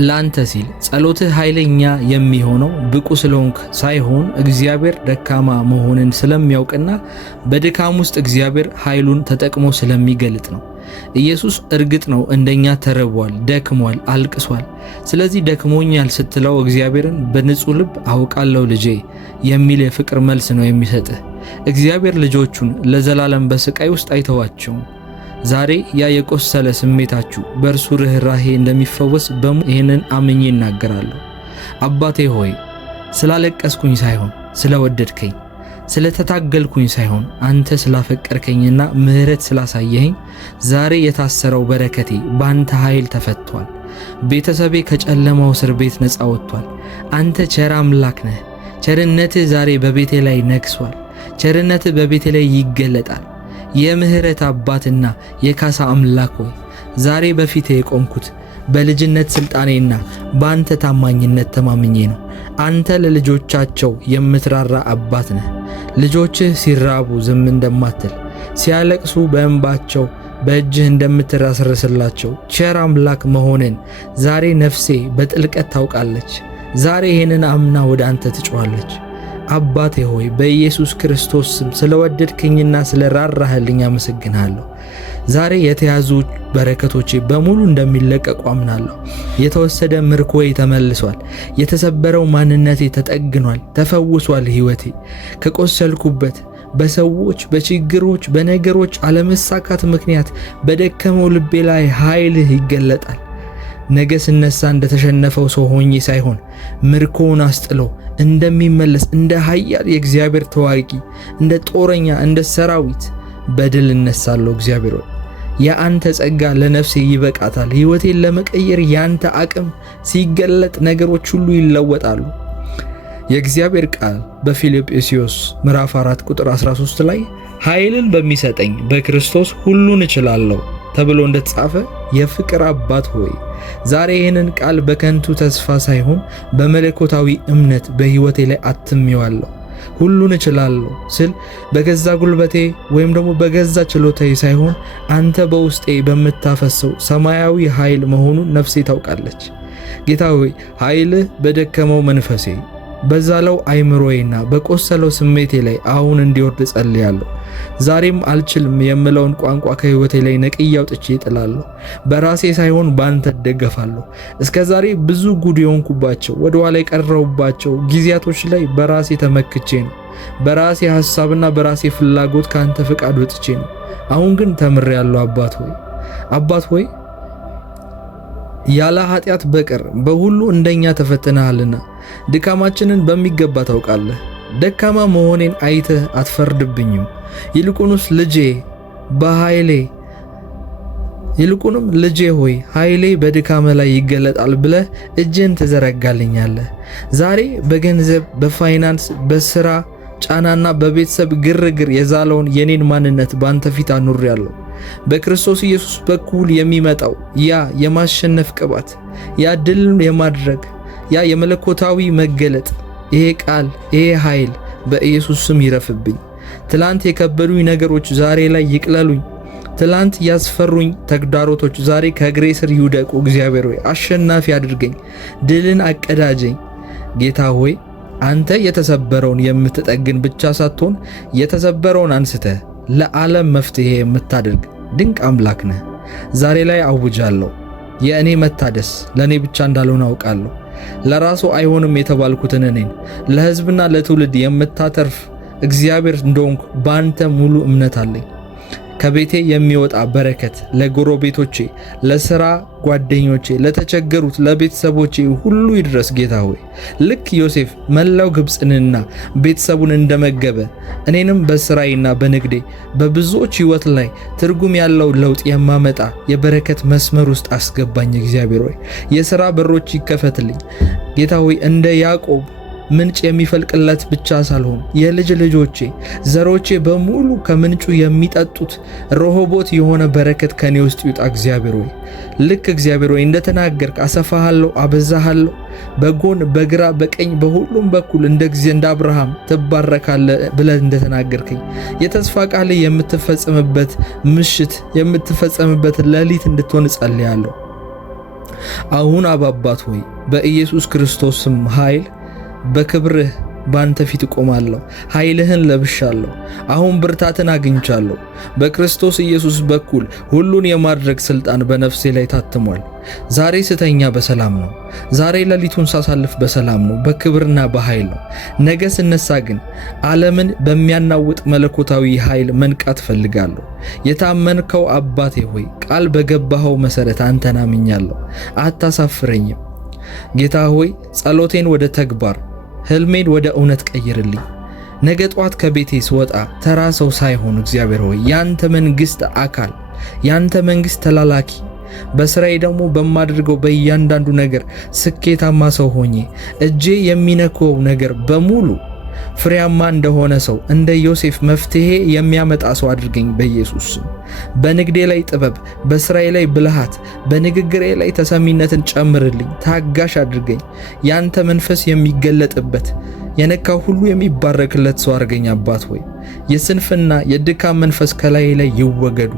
ላንተ ሲል ጸሎትህ ኃይለኛ የሚሆነው ብቁ ስለሆንክ ሳይሆን እግዚአብሔር ደካማ መሆንን ስለሚያውቅና በድካም ውስጥ እግዚአብሔር ኃይሉን ተጠቅሞ ስለሚገልጥ ነው። ኢየሱስ እርግጥ ነው እንደኛ ተርቧል፣ ደክሟል፣ አልቅሷል። ስለዚህ ደክሞኛል ስትለው እግዚአብሔርን በንጹህ ልብ አውቃለሁ ልጄ የሚል የፍቅር መልስ ነው የሚሰጥህ። እግዚአብሔር ልጆቹን ለዘላለም በስቃይ ውስጥ አይተዋቸውም። ዛሬ ያ የቆሰለ ስሜታችሁ በእርሱ ርኅራኄ እንደሚፈወስ ይህንን አምኜ እናገራለሁ። አባቴ ሆይ ስላለቀስኩኝ ሳይሆን ስለወደድከኝ፣ ስለተታገልኩኝ ሳይሆን አንተ ስላፈቀርከኝና ምሕረት ስላሳየኸኝ ዛሬ የታሰረው በረከቴ በአንተ ኃይል ተፈቷል። ቤተሰቤ ከጨለማው እስር ቤት ነፃ ወጥቷል። አንተ ቸር አምላክ ነህ። ቸርነትህ ዛሬ በቤቴ ላይ ነግሷል። ቸርነትህ በቤቴ ላይ ይገለጣል። የምህረት አባትና የካሳ አምላክ ሆይ ዛሬ በፊቴ የቆምኩት በልጅነት ስልጣኔና በአንተ ታማኝነት ተማምኜ ነው። አንተ ለልጆቻቸው የምትራራ አባት ነህ። ልጆችህ ሲራቡ ዝም እንደማትል፣ ሲያለቅሱ በእንባቸው በእጅህ እንደምትራስርስላቸው ቸር አምላክ መሆንን ዛሬ ነፍሴ በጥልቀት ታውቃለች። ዛሬ ይህንን አምና ወደ አንተ ትጮኻለች። አባቴ ሆይ በኢየሱስ ክርስቶስ ስም ስለወደድከኝና ስለራራህልኝ አመሰግናለሁ። ዛሬ የተያዙ በረከቶቼ በሙሉ እንደሚለቀቁ አምናለሁ። የተወሰደ ምርኮዬ ተመልሷል። የተሰበረው ማንነቴ ተጠግኗል፣ ተፈውሷል። ሕይወቴ ከቆሰልኩበት በሰዎች፣ በችግሮች፣ በነገሮች አለመሳካት ምክንያት በደከመው ልቤ ላይ ኃይልህ ይገለጣል። ነገ ስነሳ እንደተሸነፈው ሰው ሆኜ ሳይሆን ምርኮውን አስጥሎ እንደሚመለስ እንደ ኃያል የእግዚአብሔር ተዋጊ፣ እንደ ጦረኛ፣ እንደ ሰራዊት በድል እነሳለሁ። እግዚአብሔር ሆይ የአንተ ጸጋ ለነፍሴ ይበቃታል። ሕይወቴን ለመቀየር ያንተ አቅም ሲገለጥ ነገሮች ሁሉ ይለወጣሉ። የእግዚአብሔር ቃል በፊልጵስዩስ ምዕራፍ 4 ቁጥር 13 ላይ ኃይልን በሚሰጠኝ በክርስቶስ ሁሉን እችላለሁ ተብሎ እንደተጻፈ የፍቅር አባት ሆይ ዛሬ ይህንን ቃል በከንቱ ተስፋ ሳይሆን በመለኮታዊ እምነት በሕይወቴ ላይ አትሜዋለሁ። ሁሉን እችላለሁ ስል በገዛ ጉልበቴ ወይም ደግሞ በገዛ ችሎታዬ ሳይሆን አንተ በውስጤ በምታፈሰው ሰማያዊ ኃይል መሆኑን ነፍሴ ታውቃለች። ጌታ ሆይ ኃይልህ በደከመው መንፈሴ በዛለው አይምሮዬና በቆሰለው ስሜቴ ላይ አሁን እንዲወርድ ጸልያለሁ። ዛሬም አልችልም የምለውን ቋንቋ ከሕይወቴ ላይ ነቅዬ አውጥቼ እጥላለሁ። በራሴ ሳይሆን ባንተ እደገፋለሁ። እስከ ዛሬ ብዙ ጉድ የሆንኩባቸው ወደ ኋላ የቀረሁባቸው ጊዜያቶች ላይ በራሴ ተመክቼ ነው። በራሴ ሐሳብና በራሴ ፍላጎት ካንተ ፍቃድ ወጥቼ ነው። አሁን ግን ተምሬያለሁ። አባት ሆይ ያለ ኃጢአት በቀር በሁሉ እንደኛ ተፈትነሃልና ድካማችንን በሚገባ ታውቃለህ። ደካማ መሆኔን አይተህ አትፈርድብኝም። ይልቁንም ልጄ ሆይ ኃይሌ በድካም ላይ ይገለጣል ብለህ እጅን ትዘረጋልኛለህ። ዛሬ በገንዘብ፣ በፋይናንስ፣ በስራ ጫናና በቤተሰብ ግርግር የዛለውን የኔን ማንነት ባንተ ፊት አኑሬያለሁ። በክርስቶስ ኢየሱስ በኩል የሚመጣው ያ የማሸነፍ ቅባት፣ ያ ድል የማድረግ ያ የመለኮታዊ መገለጥ፣ ይሄ ቃል፣ ይሄ ኃይል በኢየሱስ ስም ይረፍብኝ። ትላንት የከበዱኝ ነገሮች ዛሬ ላይ ይቅለሉኝ። ትላንት ያስፈሩኝ ተግዳሮቶች ዛሬ ከእግሬ ስር ይውደቁ። እግዚአብሔር ሆይ አሸናፊ አድርገኝ፣ ድልን አቀዳጀኝ። ጌታ ሆይ አንተ የተሰበረውን የምትጠግን ብቻ ሳትሆን የተሰበረውን አንስተህ ለዓለም መፍትሄ የምታደርግ ድንቅ አምላክ ነህ። ዛሬ ላይ አውጃለሁ፣ የእኔ መታደስ ለእኔ ብቻ እንዳልሆነ አውቃለሁ። ለራሱ አይሆንም የተባልኩትን እኔን ለሕዝብና ለትውልድ የምታተርፍ እግዚአብሔር እንደሆንኩ በአንተ ሙሉ እምነት አለኝ። ከቤቴ የሚወጣ በረከት ለጎረቤቶቼ፣ ለሥራ ጓደኞቼ፣ ለተቸገሩት ለቤተሰቦቼ ሁሉ ይድረስ። ጌታ ሆይ ልክ ዮሴፍ መላው ግብፅንና ቤተሰቡን እንደመገበ እኔንም በሥራዬና በንግዴ በብዙዎች ሕይወት ላይ ትርጉም ያለው ለውጥ የማመጣ የበረከት መስመር ውስጥ አስገባኝ። እግዚአብሔር ሆይ የሥራ በሮች ይከፈትልኝ። ጌታ ሆይ እንደ ያዕቆብ ምንጭ የሚፈልቅለት ብቻ ሳልሆን የልጅ ልጆቼ ዘሮቼ በሙሉ ከምንጩ የሚጠጡት ረሆቦት የሆነ በረከት ከኔ ውስጥ ይውጣ። እግዚአብሔር ሆይ ልክ እግዚአብሔር ሆይ እንደተናገርክ አሰፋሃለሁ፣ አበዛሃለሁ፣ በጎን በግራ በቀኝ በሁሉም በኩል እንደ አብርሃም ትባረካለህ ብለህ እንደተናገርከኝ የተስፋ ቃል የምትፈጸምበት ምሽት የምትፈጸምበት ሌሊት እንድትሆን ጸልያለሁ። አሁን አባት ሆይ በኢየሱስ ክርስቶስም ኃይል በክብርህ ባንተ ፊት እቆማለሁ። ኃይልህን ለብሻለሁ። አሁን ብርታትን አግኝቻለሁ። በክርስቶስ ኢየሱስ በኩል ሁሉን የማድረግ ሥልጣን በነፍሴ ላይ ታትሟል። ዛሬ ስተኛ በሰላም ነው። ዛሬ ሌሊቱን ሳሳልፍ በሰላም ነው፣ በክብርና በኃይል ነው። ነገ ስነሳ ግን ዓለምን በሚያናውጥ መለኮታዊ ኃይል መንቃት ፈልጋለሁ። የታመንከው አባቴ ሆይ ቃል በገባኸው መሠረት አንተን አምኛለሁ። አታሳፍረኝም። ጌታ ሆይ ጸሎቴን ወደ ተግባር ሕልሜን ወደ እውነት ቀይርልኝ። ነገ ጧት ከቤቴ ስወጣ ተራ ሰው ሳይሆን እግዚአብሔር ሆይ ያንተ መንግሥት አካል፣ ያንተ መንግሥት ተላላኪ፣ በሥራዬ ደግሞ በማድርገው በእያንዳንዱ ነገር ስኬታማ ሰው ሆኜ እጄ የሚነካው ነገር በሙሉ ፍሬያማ እንደሆነ ሰው እንደ ዮሴፍ መፍትሄ የሚያመጣ ሰው አድርገኝ በኢየሱስ ስም። በንግዴ ላይ ጥበብ፣ በሥራዬ ላይ ብልሃት፣ በንግግሬ ላይ ተሰሚነትን ጨምርልኝ። ታጋሽ አድርገኝ። ያንተ መንፈስ የሚገለጥበት የነካው ሁሉ የሚባረክለት ሰው አድርገኝ። አባት ሆይ የስንፍና የድካም መንፈስ ከላይ ላይ ይወገዱ።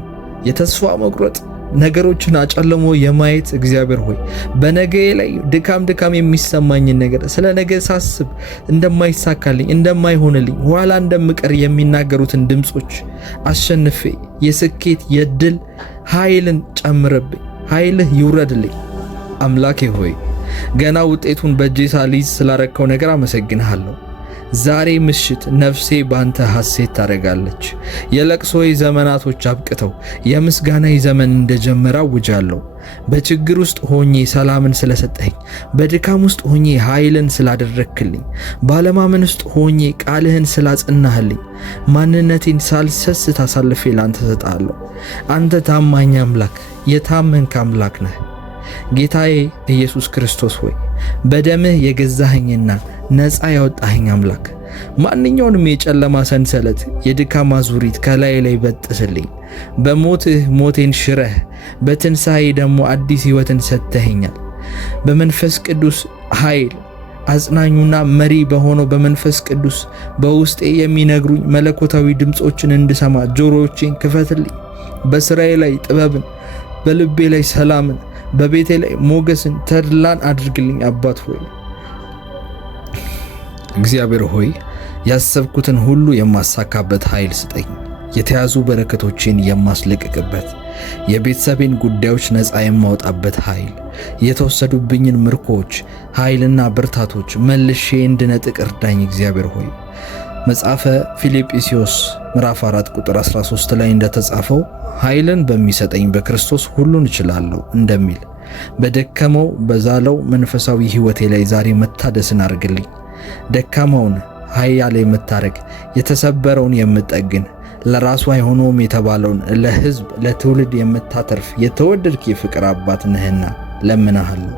የተስፋ መቁረጥ ነገሮችን አጨልሞ የማየት እግዚአብሔር ሆይ በነገ ላይ ድካም የሚሰማኝን ነገር ስለ ነገ ሳስብ እንደማይሳካልኝ እንደማይሆንልኝ ኋላ እንደምቀር የሚናገሩትን ድምጾች አሸንፌ የስኬት የድል ኃይልን ጨምረብኝ። ኃይልህ ይውረድልኝ። አምላኬ ሆይ ገና ውጤቱን በእጄ ሳልይዝ ስላረከው ነገር አመሰግንሃለሁ። ዛሬ ምሽት ነፍሴ ባንተ ሐሴት ታደርጋለች። የለቅሶዬ ዘመናቶች አብቅተው የምስጋናዬ ዘመን እንደጀመረ አውጃለሁ። በችግር ውስጥ ሆኜ ሰላምን ስለሰጠኸኝ፣ በድካም ውስጥ ሆኜ ኃይልን ስላደረክልኝ፣ ባለማመን ውስጥ ሆኜ ቃልህን ስላጸናህልኝ ማንነቴን ሳልሰስት አሳልፌ ላንተ ሰጣለሁ። አንተ ታማኝ አምላክ፣ የታመንክ አምላክ ነህ። ጌታዬ ኢየሱስ ክርስቶስ ሆይ በደምህ የገዛኸኝና ነፃ ያወጣኸኝ አምላክ ማንኛውንም የጨለማ ሰንሰለት፣ የድካም አዙሪት ከላይ ላይ በጥስልኝ። በሞትህ ሞቴን ሽረህ በትንሣኤ ደግሞ አዲስ ሕይወትን ሰጥተኸኛል። በመንፈስ ቅዱስ ኃይል አጽናኙና መሪ በሆነው በመንፈስ ቅዱስ በውስጤ የሚነግሩኝ መለኮታዊ ድምፆችን እንድሰማ ጆሮዎቼን ክፈትልኝ። በሥራዬ ላይ ጥበብን፣ በልቤ ላይ ሰላምን፣ በቤቴ ላይ ሞገስን፣ ተድላን አድርግልኝ። አባት ሆይ እግዚአብሔር ሆይ ያሰብኩትን ሁሉ የማሳካበት ኃይል ስጠኝ። የተያዙ በረከቶችን የማስለቅቅበት፣ የቤተሰቤን ጉዳዮች ነፃ የማውጣበት ኃይል፣ የተወሰዱብኝን ምርኮች ኃይልና ብርታቶች መልሼ እንድነጥቅ እርዳኝ። እግዚአብሔር ሆይ መጽሐፈ ፊልጵስዩስ ምዕራፍ 4 ቁጥር 13 ላይ እንደተጻፈው ኃይልን በሚሰጠኝ በክርስቶስ ሁሉን እችላለሁ እንደሚል በደከመው በዛለው መንፈሳዊ ሕይወቴ ላይ ዛሬ መታደስን አድርግልኝ። ደካማውን ኃያል የምታረግ፣ የተሰበረውን የምጠግን፣ ለራሱ አይሆነውም የተባለውን ለሕዝብ ለትውልድ የምታተርፍ የተወደድክ የፍቅር አባት ነህና ለምናሃለሁ።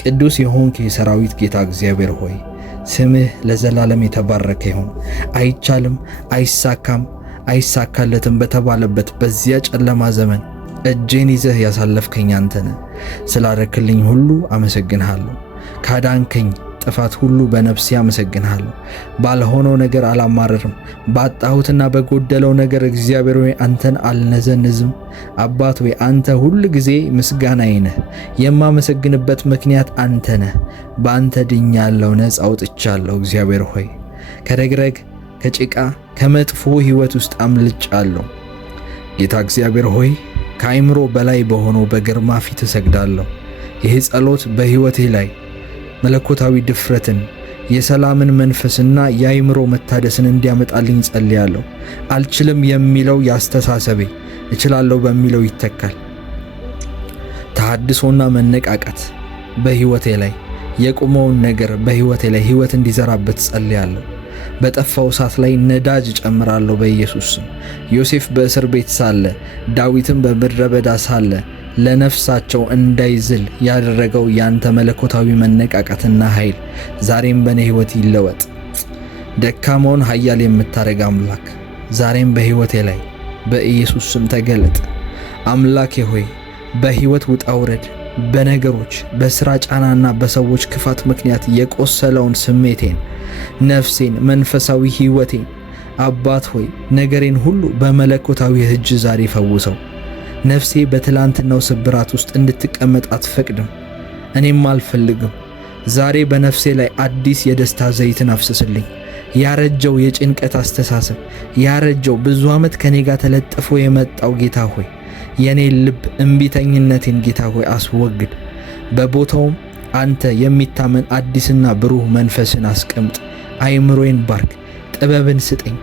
ቅዱስ የሆንክ የሰራዊት ጌታ እግዚአብሔር ሆይ ስምህ ለዘላለም የተባረከ ይሁን። አይቻልም፣ አይሳካም፣ አይሳካለትም በተባለበት በዚያ ጨለማ ዘመን እጄን ይዘህ ያሳለፍከኝ አንተ ነህ። ስላረክልኝ ሁሉ አመሰግንሃለሁ። ካዳንከኝ ጥፋት ሁሉ በነፍሴ አመሰግንሃለሁ። ባልሆነው ነገር አላማረርም። ባጣሁትና በጎደለው ነገር እግዚአብሔር ሆይ አንተን አልነዘንዝም። አባት ሆይ አንተ ሁል ጊዜ ምስጋናዬ ነህ። የማመሰግንበት ምክንያት አንተ ነህ። በአንተ ድኛለሁ፣ ነፃ አውጥቻለሁ። እግዚአብሔር ሆይ ከረግረግ ከጭቃ ከመጥፎ ሕይወት ውስጥ አምልጫለሁ። ጌታ እግዚአብሔር ሆይ ከአይምሮ በላይ በሆነው በግርማ ፊት እሰግዳለሁ። ይህ ጸሎት በሕይወቴ ላይ መለኮታዊ ድፍረትን፣ የሰላምን መንፈስና የአይምሮ መታደስን እንዲያመጣልኝ ጸልያለሁ። አልችልም የሚለው ያስተሳሰቤ እችላለሁ በሚለው ይተካል። ተሐድሶና መነቃቃት በሕይወቴ ላይ የቆመውን ነገር በሕይወቴ ላይ ሕይወት እንዲዘራበት ጸልያለሁ። በጠፋው እሳት ላይ ነዳጅ እጨምራለሁ በኢየሱስ ስም። ዮሴፍ በእስር ቤት ሳለ፣ ዳዊትም በምድረ በዳ ሳለ ለነፍሳቸው እንዳይዝል ያደረገው ያንተ መለኮታዊ መነቃቃትና ኃይል ዛሬም በእኔ ሕይወት ይለወጥ። ደካማውን ኃያል የምታደርግ አምላክ ዛሬም በሕይወቴ ላይ በኢየሱስ ስም ተገለጥ። አምላኬ ሆይ በሕይወት ውጣ ውረድ፣ በነገሮች በሥራ ጫናና በሰዎች ክፋት ምክንያት የቆሰለውን ስሜቴን፣ ነፍሴን፣ መንፈሳዊ ሕይወቴን አባት ሆይ ነገሬን ሁሉ በመለኮታዊ እጅ ዛሬ ፈውሰው። ነፍሴ በትላንትናው ስብራት ውስጥ እንድትቀመጥ አትፈቅድም፣ እኔም አልፈልግም። ዛሬ በነፍሴ ላይ አዲስ የደስታ ዘይትን አፍስስልኝ። ያረጀው የጭንቀት አስተሳሰብ፣ ያረጀው ብዙ ዓመት ከኔ ጋር ተለጥፎ የመጣው ጌታ ሆይ የኔን ልብ እምቢተኝነቴን ጌታ ሆይ አስወግድ። በቦታውም አንተ የሚታመን አዲስና ብሩህ መንፈስን አስቀምጥ። አይምሮዬን ባርክ፣ ጥበብን ስጠኝ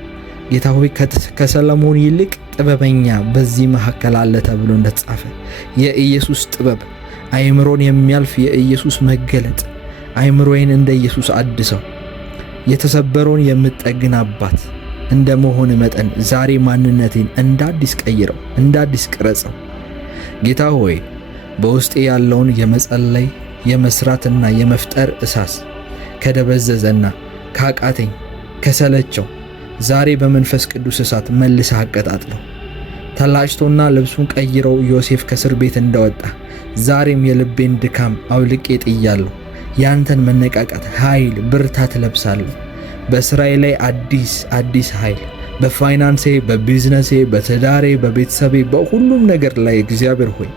ጌታ ሆይ ከሰለሞን ይልቅ ጥበበኛ በዚህ መካከል አለ ተብሎ እንደተጻፈ የኢየሱስ ጥበብ፣ አይምሮን የሚያልፍ የኢየሱስ መገለጥ፣ አይምሮዬን እንደ ኢየሱስ አድሰው። የተሰበረውን የምጠግን አባት እንደ መሆን መጠን ዛሬ ማንነቴን እንደ አዲስ ቀይረው፣ እንደ አዲስ ቅረጸው። ጌታ ሆይ በውስጤ ያለውን የመጸለይ የመስራትና የመፍጠር እሳስ ከደበዘዘና ካቃተኝ ከሰለቸው ዛሬ በመንፈስ ቅዱስ እሳት መልሰህ አቀጣጥለው። ተላጭቶና ልብሱን ቀይረው ዮሴፍ ከእስር ቤት እንደወጣ ዛሬም የልቤን ድካም አውልቄ ጥያለሁ። ያንተን መነቃቃት፣ ኃይል፣ ብርታት ለብሳለሁ። በሥራዬ ላይ አዲስ ኃይል፣ በፋይናንሴ፣ በቢዝነሴ፣ በትዳሬ፣ በቤተሰቤ፣ በሁሉም ነገር ላይ እግዚአብሔር ሆይ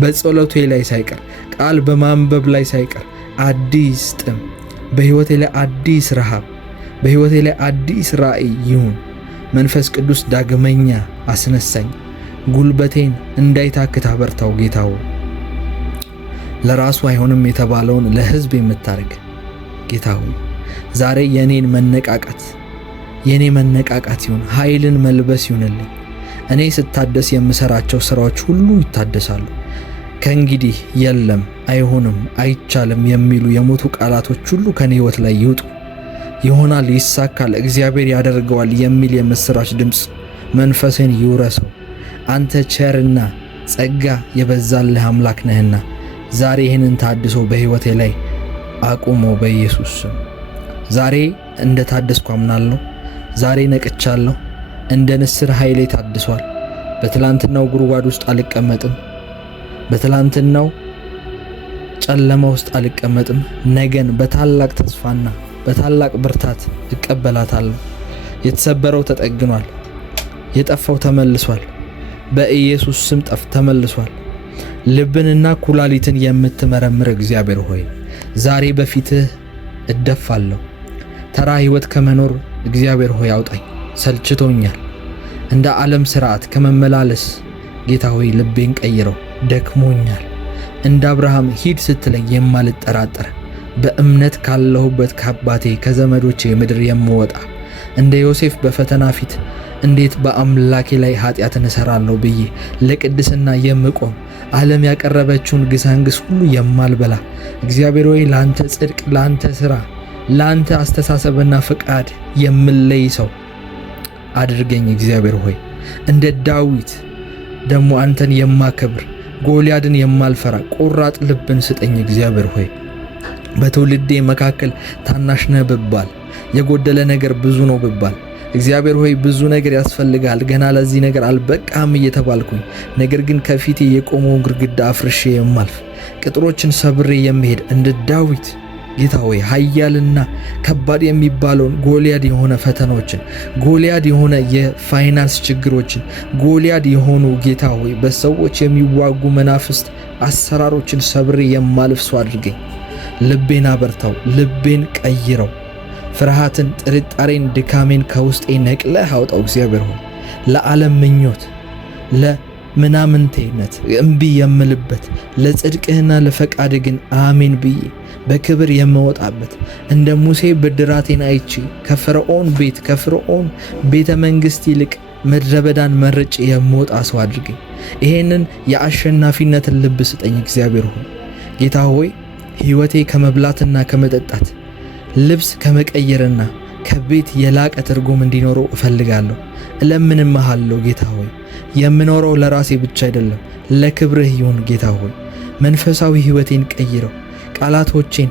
በጸሎቴ ላይ ሳይቀር ቃል በማንበብ ላይ ሳይቀር አዲስ ጥም፣ በሕይወቴ ላይ አዲስ ረሃብ፣ በሕይወቴ ላይ አዲስ ራእይ ይሁን። መንፈስ ቅዱስ ዳግመኛ አስነሳኝ። ጉልበቴን እንዳይታክት አበርታው። ጌታው ለራሱ አይሆንም የተባለውን ለሕዝብ የምታደርግ ጌታው ዛሬ የኔን መነቃቃት የኔ መነቃቃት ይሁን፣ ኃይልን መልበስ ይሁንልኝ። እኔ ስታደስ የምሰራቸው ስራዎች ሁሉ ይታደሳሉ። ከእንግዲህ የለም፣ አይሆንም፣ አይቻልም የሚሉ የሞቱ ቃላቶች ሁሉ ከኔ ሕይወት ላይ ይውጡ። ይሆናል፣ ይሳካል፣ እግዚአብሔር ያደርገዋል የሚል የምስራች ድምፅ መንፈስን ይውረሰው። አንተ ቸርና ጸጋ የበዛልህ አምላክ ነህና ዛሬ ይህንን ታድሶ በሕይወቴ ላይ አቁመው በኢየሱስ ስም። ዛሬ እንደ ታደስኩ አምናለሁ። ዛሬ ነቅቻለሁ። እንደ ንስር ኃይሌ ታድሷል። በትላንትናው ጉድጓድ ውስጥ አልቀመጥም። በትላንትናው ጨለማ ውስጥ አልቀመጥም። ነገን በታላቅ ተስፋና በታላቅ ብርታት እቀበላታለሁ። የተሰበረው ተጠግኗል። የጠፋው ተመልሷል። በኢየሱስ ስም ተመልሷል። ልብንና ኩላሊትን የምትመረምር እግዚአብሔር ሆይ ዛሬ በፊትህ እደፋለሁ። ተራ ሕይወት ከመኖር እግዚአብሔር ሆይ አውጣኝ። ሰልችቶኛል። እንደ ዓለም ሥርዓት ከመመላለስ ጌታ ሆይ ልቤን ቀይረው። ደክሞኛል። እንደ አብርሃም ሂድ ስትለኝ የማልጠራጠር በእምነት ካለሁበት ከአባቴ ከዘመዶቼ ምድር የምወጣ እንደ ዮሴፍ በፈተና ፊት እንዴት በአምላኬ ላይ ኃጢአትን እሰራለሁ ብዬ ለቅድስና የምቆም ዓለም ያቀረበችውን ግሳንግስ ሁሉ የማልበላ እግዚአብሔር ሆይ ለአንተ ጽድቅ፣ ለአንተ ሥራ፣ ለአንተ አስተሳሰብና ፍቃድ የምለይ ሰው አድርገኝ። እግዚአብሔር ሆይ እንደ ዳዊት ደግሞ አንተን የማከብር ጎልያድን የማልፈራ ቆራጥ ልብን ስጠኝ። እግዚአብሔር ሆይ በትውልዴ መካከል ታናሽ ነህ ብባል፣ የጎደለ ነገር ብዙ ነው ብባል፣ እግዚአብሔር ሆይ ብዙ ነገር ያስፈልጋል፣ ገና ለዚህ ነገር አልበቃም እየተባልኩኝ ነገር ግን ከፊቴ የቆመውን ግድግዳ አፍርሼ የማልፍ ቅጥሮችን ሰብሬ የምሄድ እንደ ዳዊት ጌታ ሆይ ኃያልና ከባድ የሚባለውን ጎልያድ የሆነ ፈተናዎችን፣ ጎልያድ የሆነ የፋይናንስ ችግሮችን፣ ጎልያድ የሆኑ ጌታ ሆይ በሰዎች የሚዋጉ መናፍስት አሰራሮችን ሰብሬ የማልፍ ሰው አድርገኝ። ልቤን አበርታው፣ ልቤን ቀይረው። ፍርሃትን፣ ጥርጣሬን፣ ድካሜን ከውስጤ ነቅለህ አውጣው። እግዚአብሔር ሆይ ለዓለም ምኞት፣ ለምናምንቴነት እምቢ የምልበት ለጽድቅህና ለፈቃድ ግን አሜን ብዬ በክብር የምወጣበት እንደ ሙሴ ብድራቴን አይቼ ከፈርዖን ቤት ከፈርዖን ቤተ መንግሥት ይልቅ ምድረ በዳን መርጬ የምወጣ ሰው አድርገኝ። ይሄንን የአሸናፊነትን ልብ ስጠኝ። እግዚአብሔር ሆይ ጌታ ሆይ ሕይወቴ ከመብላትና ከመጠጣት ልብስ ከመቀየርና ከቤት የላቀ ትርጉም እንዲኖረው እፈልጋለሁ። እለምንምሃለሁ ጌታ ሆይ የምኖረው ለራሴ ብቻ አይደለም፣ ለክብርህ ይሁን። ጌታ ሆይ መንፈሳዊ ሕይወቴን ቀይረው። ቃላቶቼን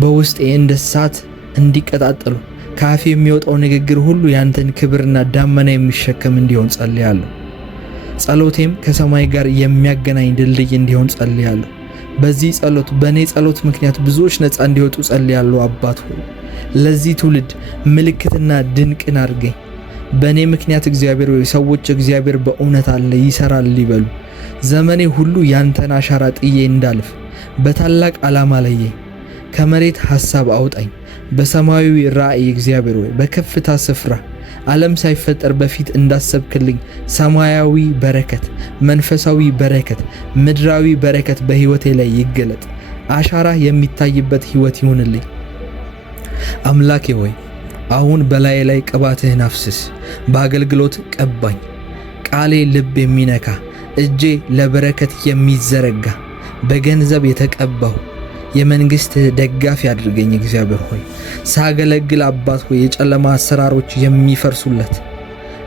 በውስጤ እንደ እሳት እንዲቀጣጠሉ ከአፌ የሚወጣው ንግግር ሁሉ ያንተን ክብርና ዳመና የሚሸከም እንዲሆን ጸልያለሁ። ጸሎቴም ከሰማይ ጋር የሚያገናኝ ድልድይ እንዲሆን ጸልያለሁ። በዚህ ጸሎት በእኔ ጸሎት ምክንያት ብዙዎች ነፃ እንዲወጡ ጸልያለሁ። አባት ሆይ ለዚህ ትውልድ ምልክትና ድንቅን አድርገኝ። በእኔ ምክንያት እግዚአብሔር ሆይ ሰዎች እግዚአብሔር በእውነት አለ ይሰራል ሊበሉ ዘመኔ ሁሉ ያንተን አሻራ ጥዬ እንዳልፍ በታላቅ ዓላማ ለየኝ። ከመሬት ሐሳብ አውጣኝ በሰማያዊ ራእይ። እግዚአብሔር ሆይ በከፍታ ስፍራ ዓለም ሳይፈጠር በፊት እንዳሰብክልኝ ሰማያዊ በረከት፣ መንፈሳዊ በረከት፣ ምድራዊ በረከት በሕይወቴ ላይ ይገለጥ። አሻራ የሚታይበት ሕይወት ይሁንልኝ። አምላኬ ሆይ አሁን በላዬ ላይ ቅባትህን አፍስስ። በአገልግሎት ቀባኝ። ቃሌ ልብ የሚነካ እጄ ለበረከት የሚዘረጋ በገንዘብ የተቀባሁ የመንግሥትህ ደጋፊ አድርገኝ። እግዚአብሔር ሆይ ሳገለግል አባት ሆይ የጨለማ አሰራሮች የሚፈርሱለት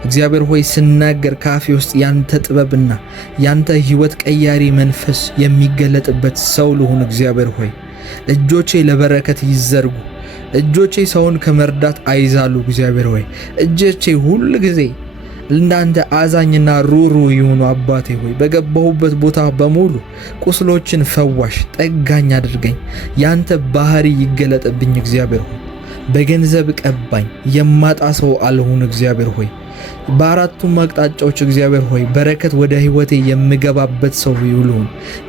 እግዚአብሔር ሆይ ስናገር ካፌ ውስጥ ያንተ ጥበብና ያንተ ሕይወት ቀያሪ መንፈስ የሚገለጥበት ሰው ልሁን። እግዚአብሔር ሆይ እጆቼ ለበረከት ይዘርጉ። እጆቼ ሰውን ከመርዳት አይዛሉ። እግዚአብሔር ሆይ እጆቼ ሁል ጊዜ እንዳንተ አዛኝና ሩሩ ይሁኑ። አባቴ ሆይ በገባሁበት ቦታ በሙሉ ቁስሎችን ፈዋሽ ጠጋኝ አድርገኝ። ያንተ ባህሪ ይገለጥብኝ። እግዚአብሔር ሆይ በገንዘብ ቀባኝ። የማጣ ሰው አልሁን። እግዚአብሔር ሆይ በአራቱም አቅጣጫዎች እግዚአብሔር ሆይ በረከት ወደ ሕይወቴ የምገባበት ሰው ይሁን።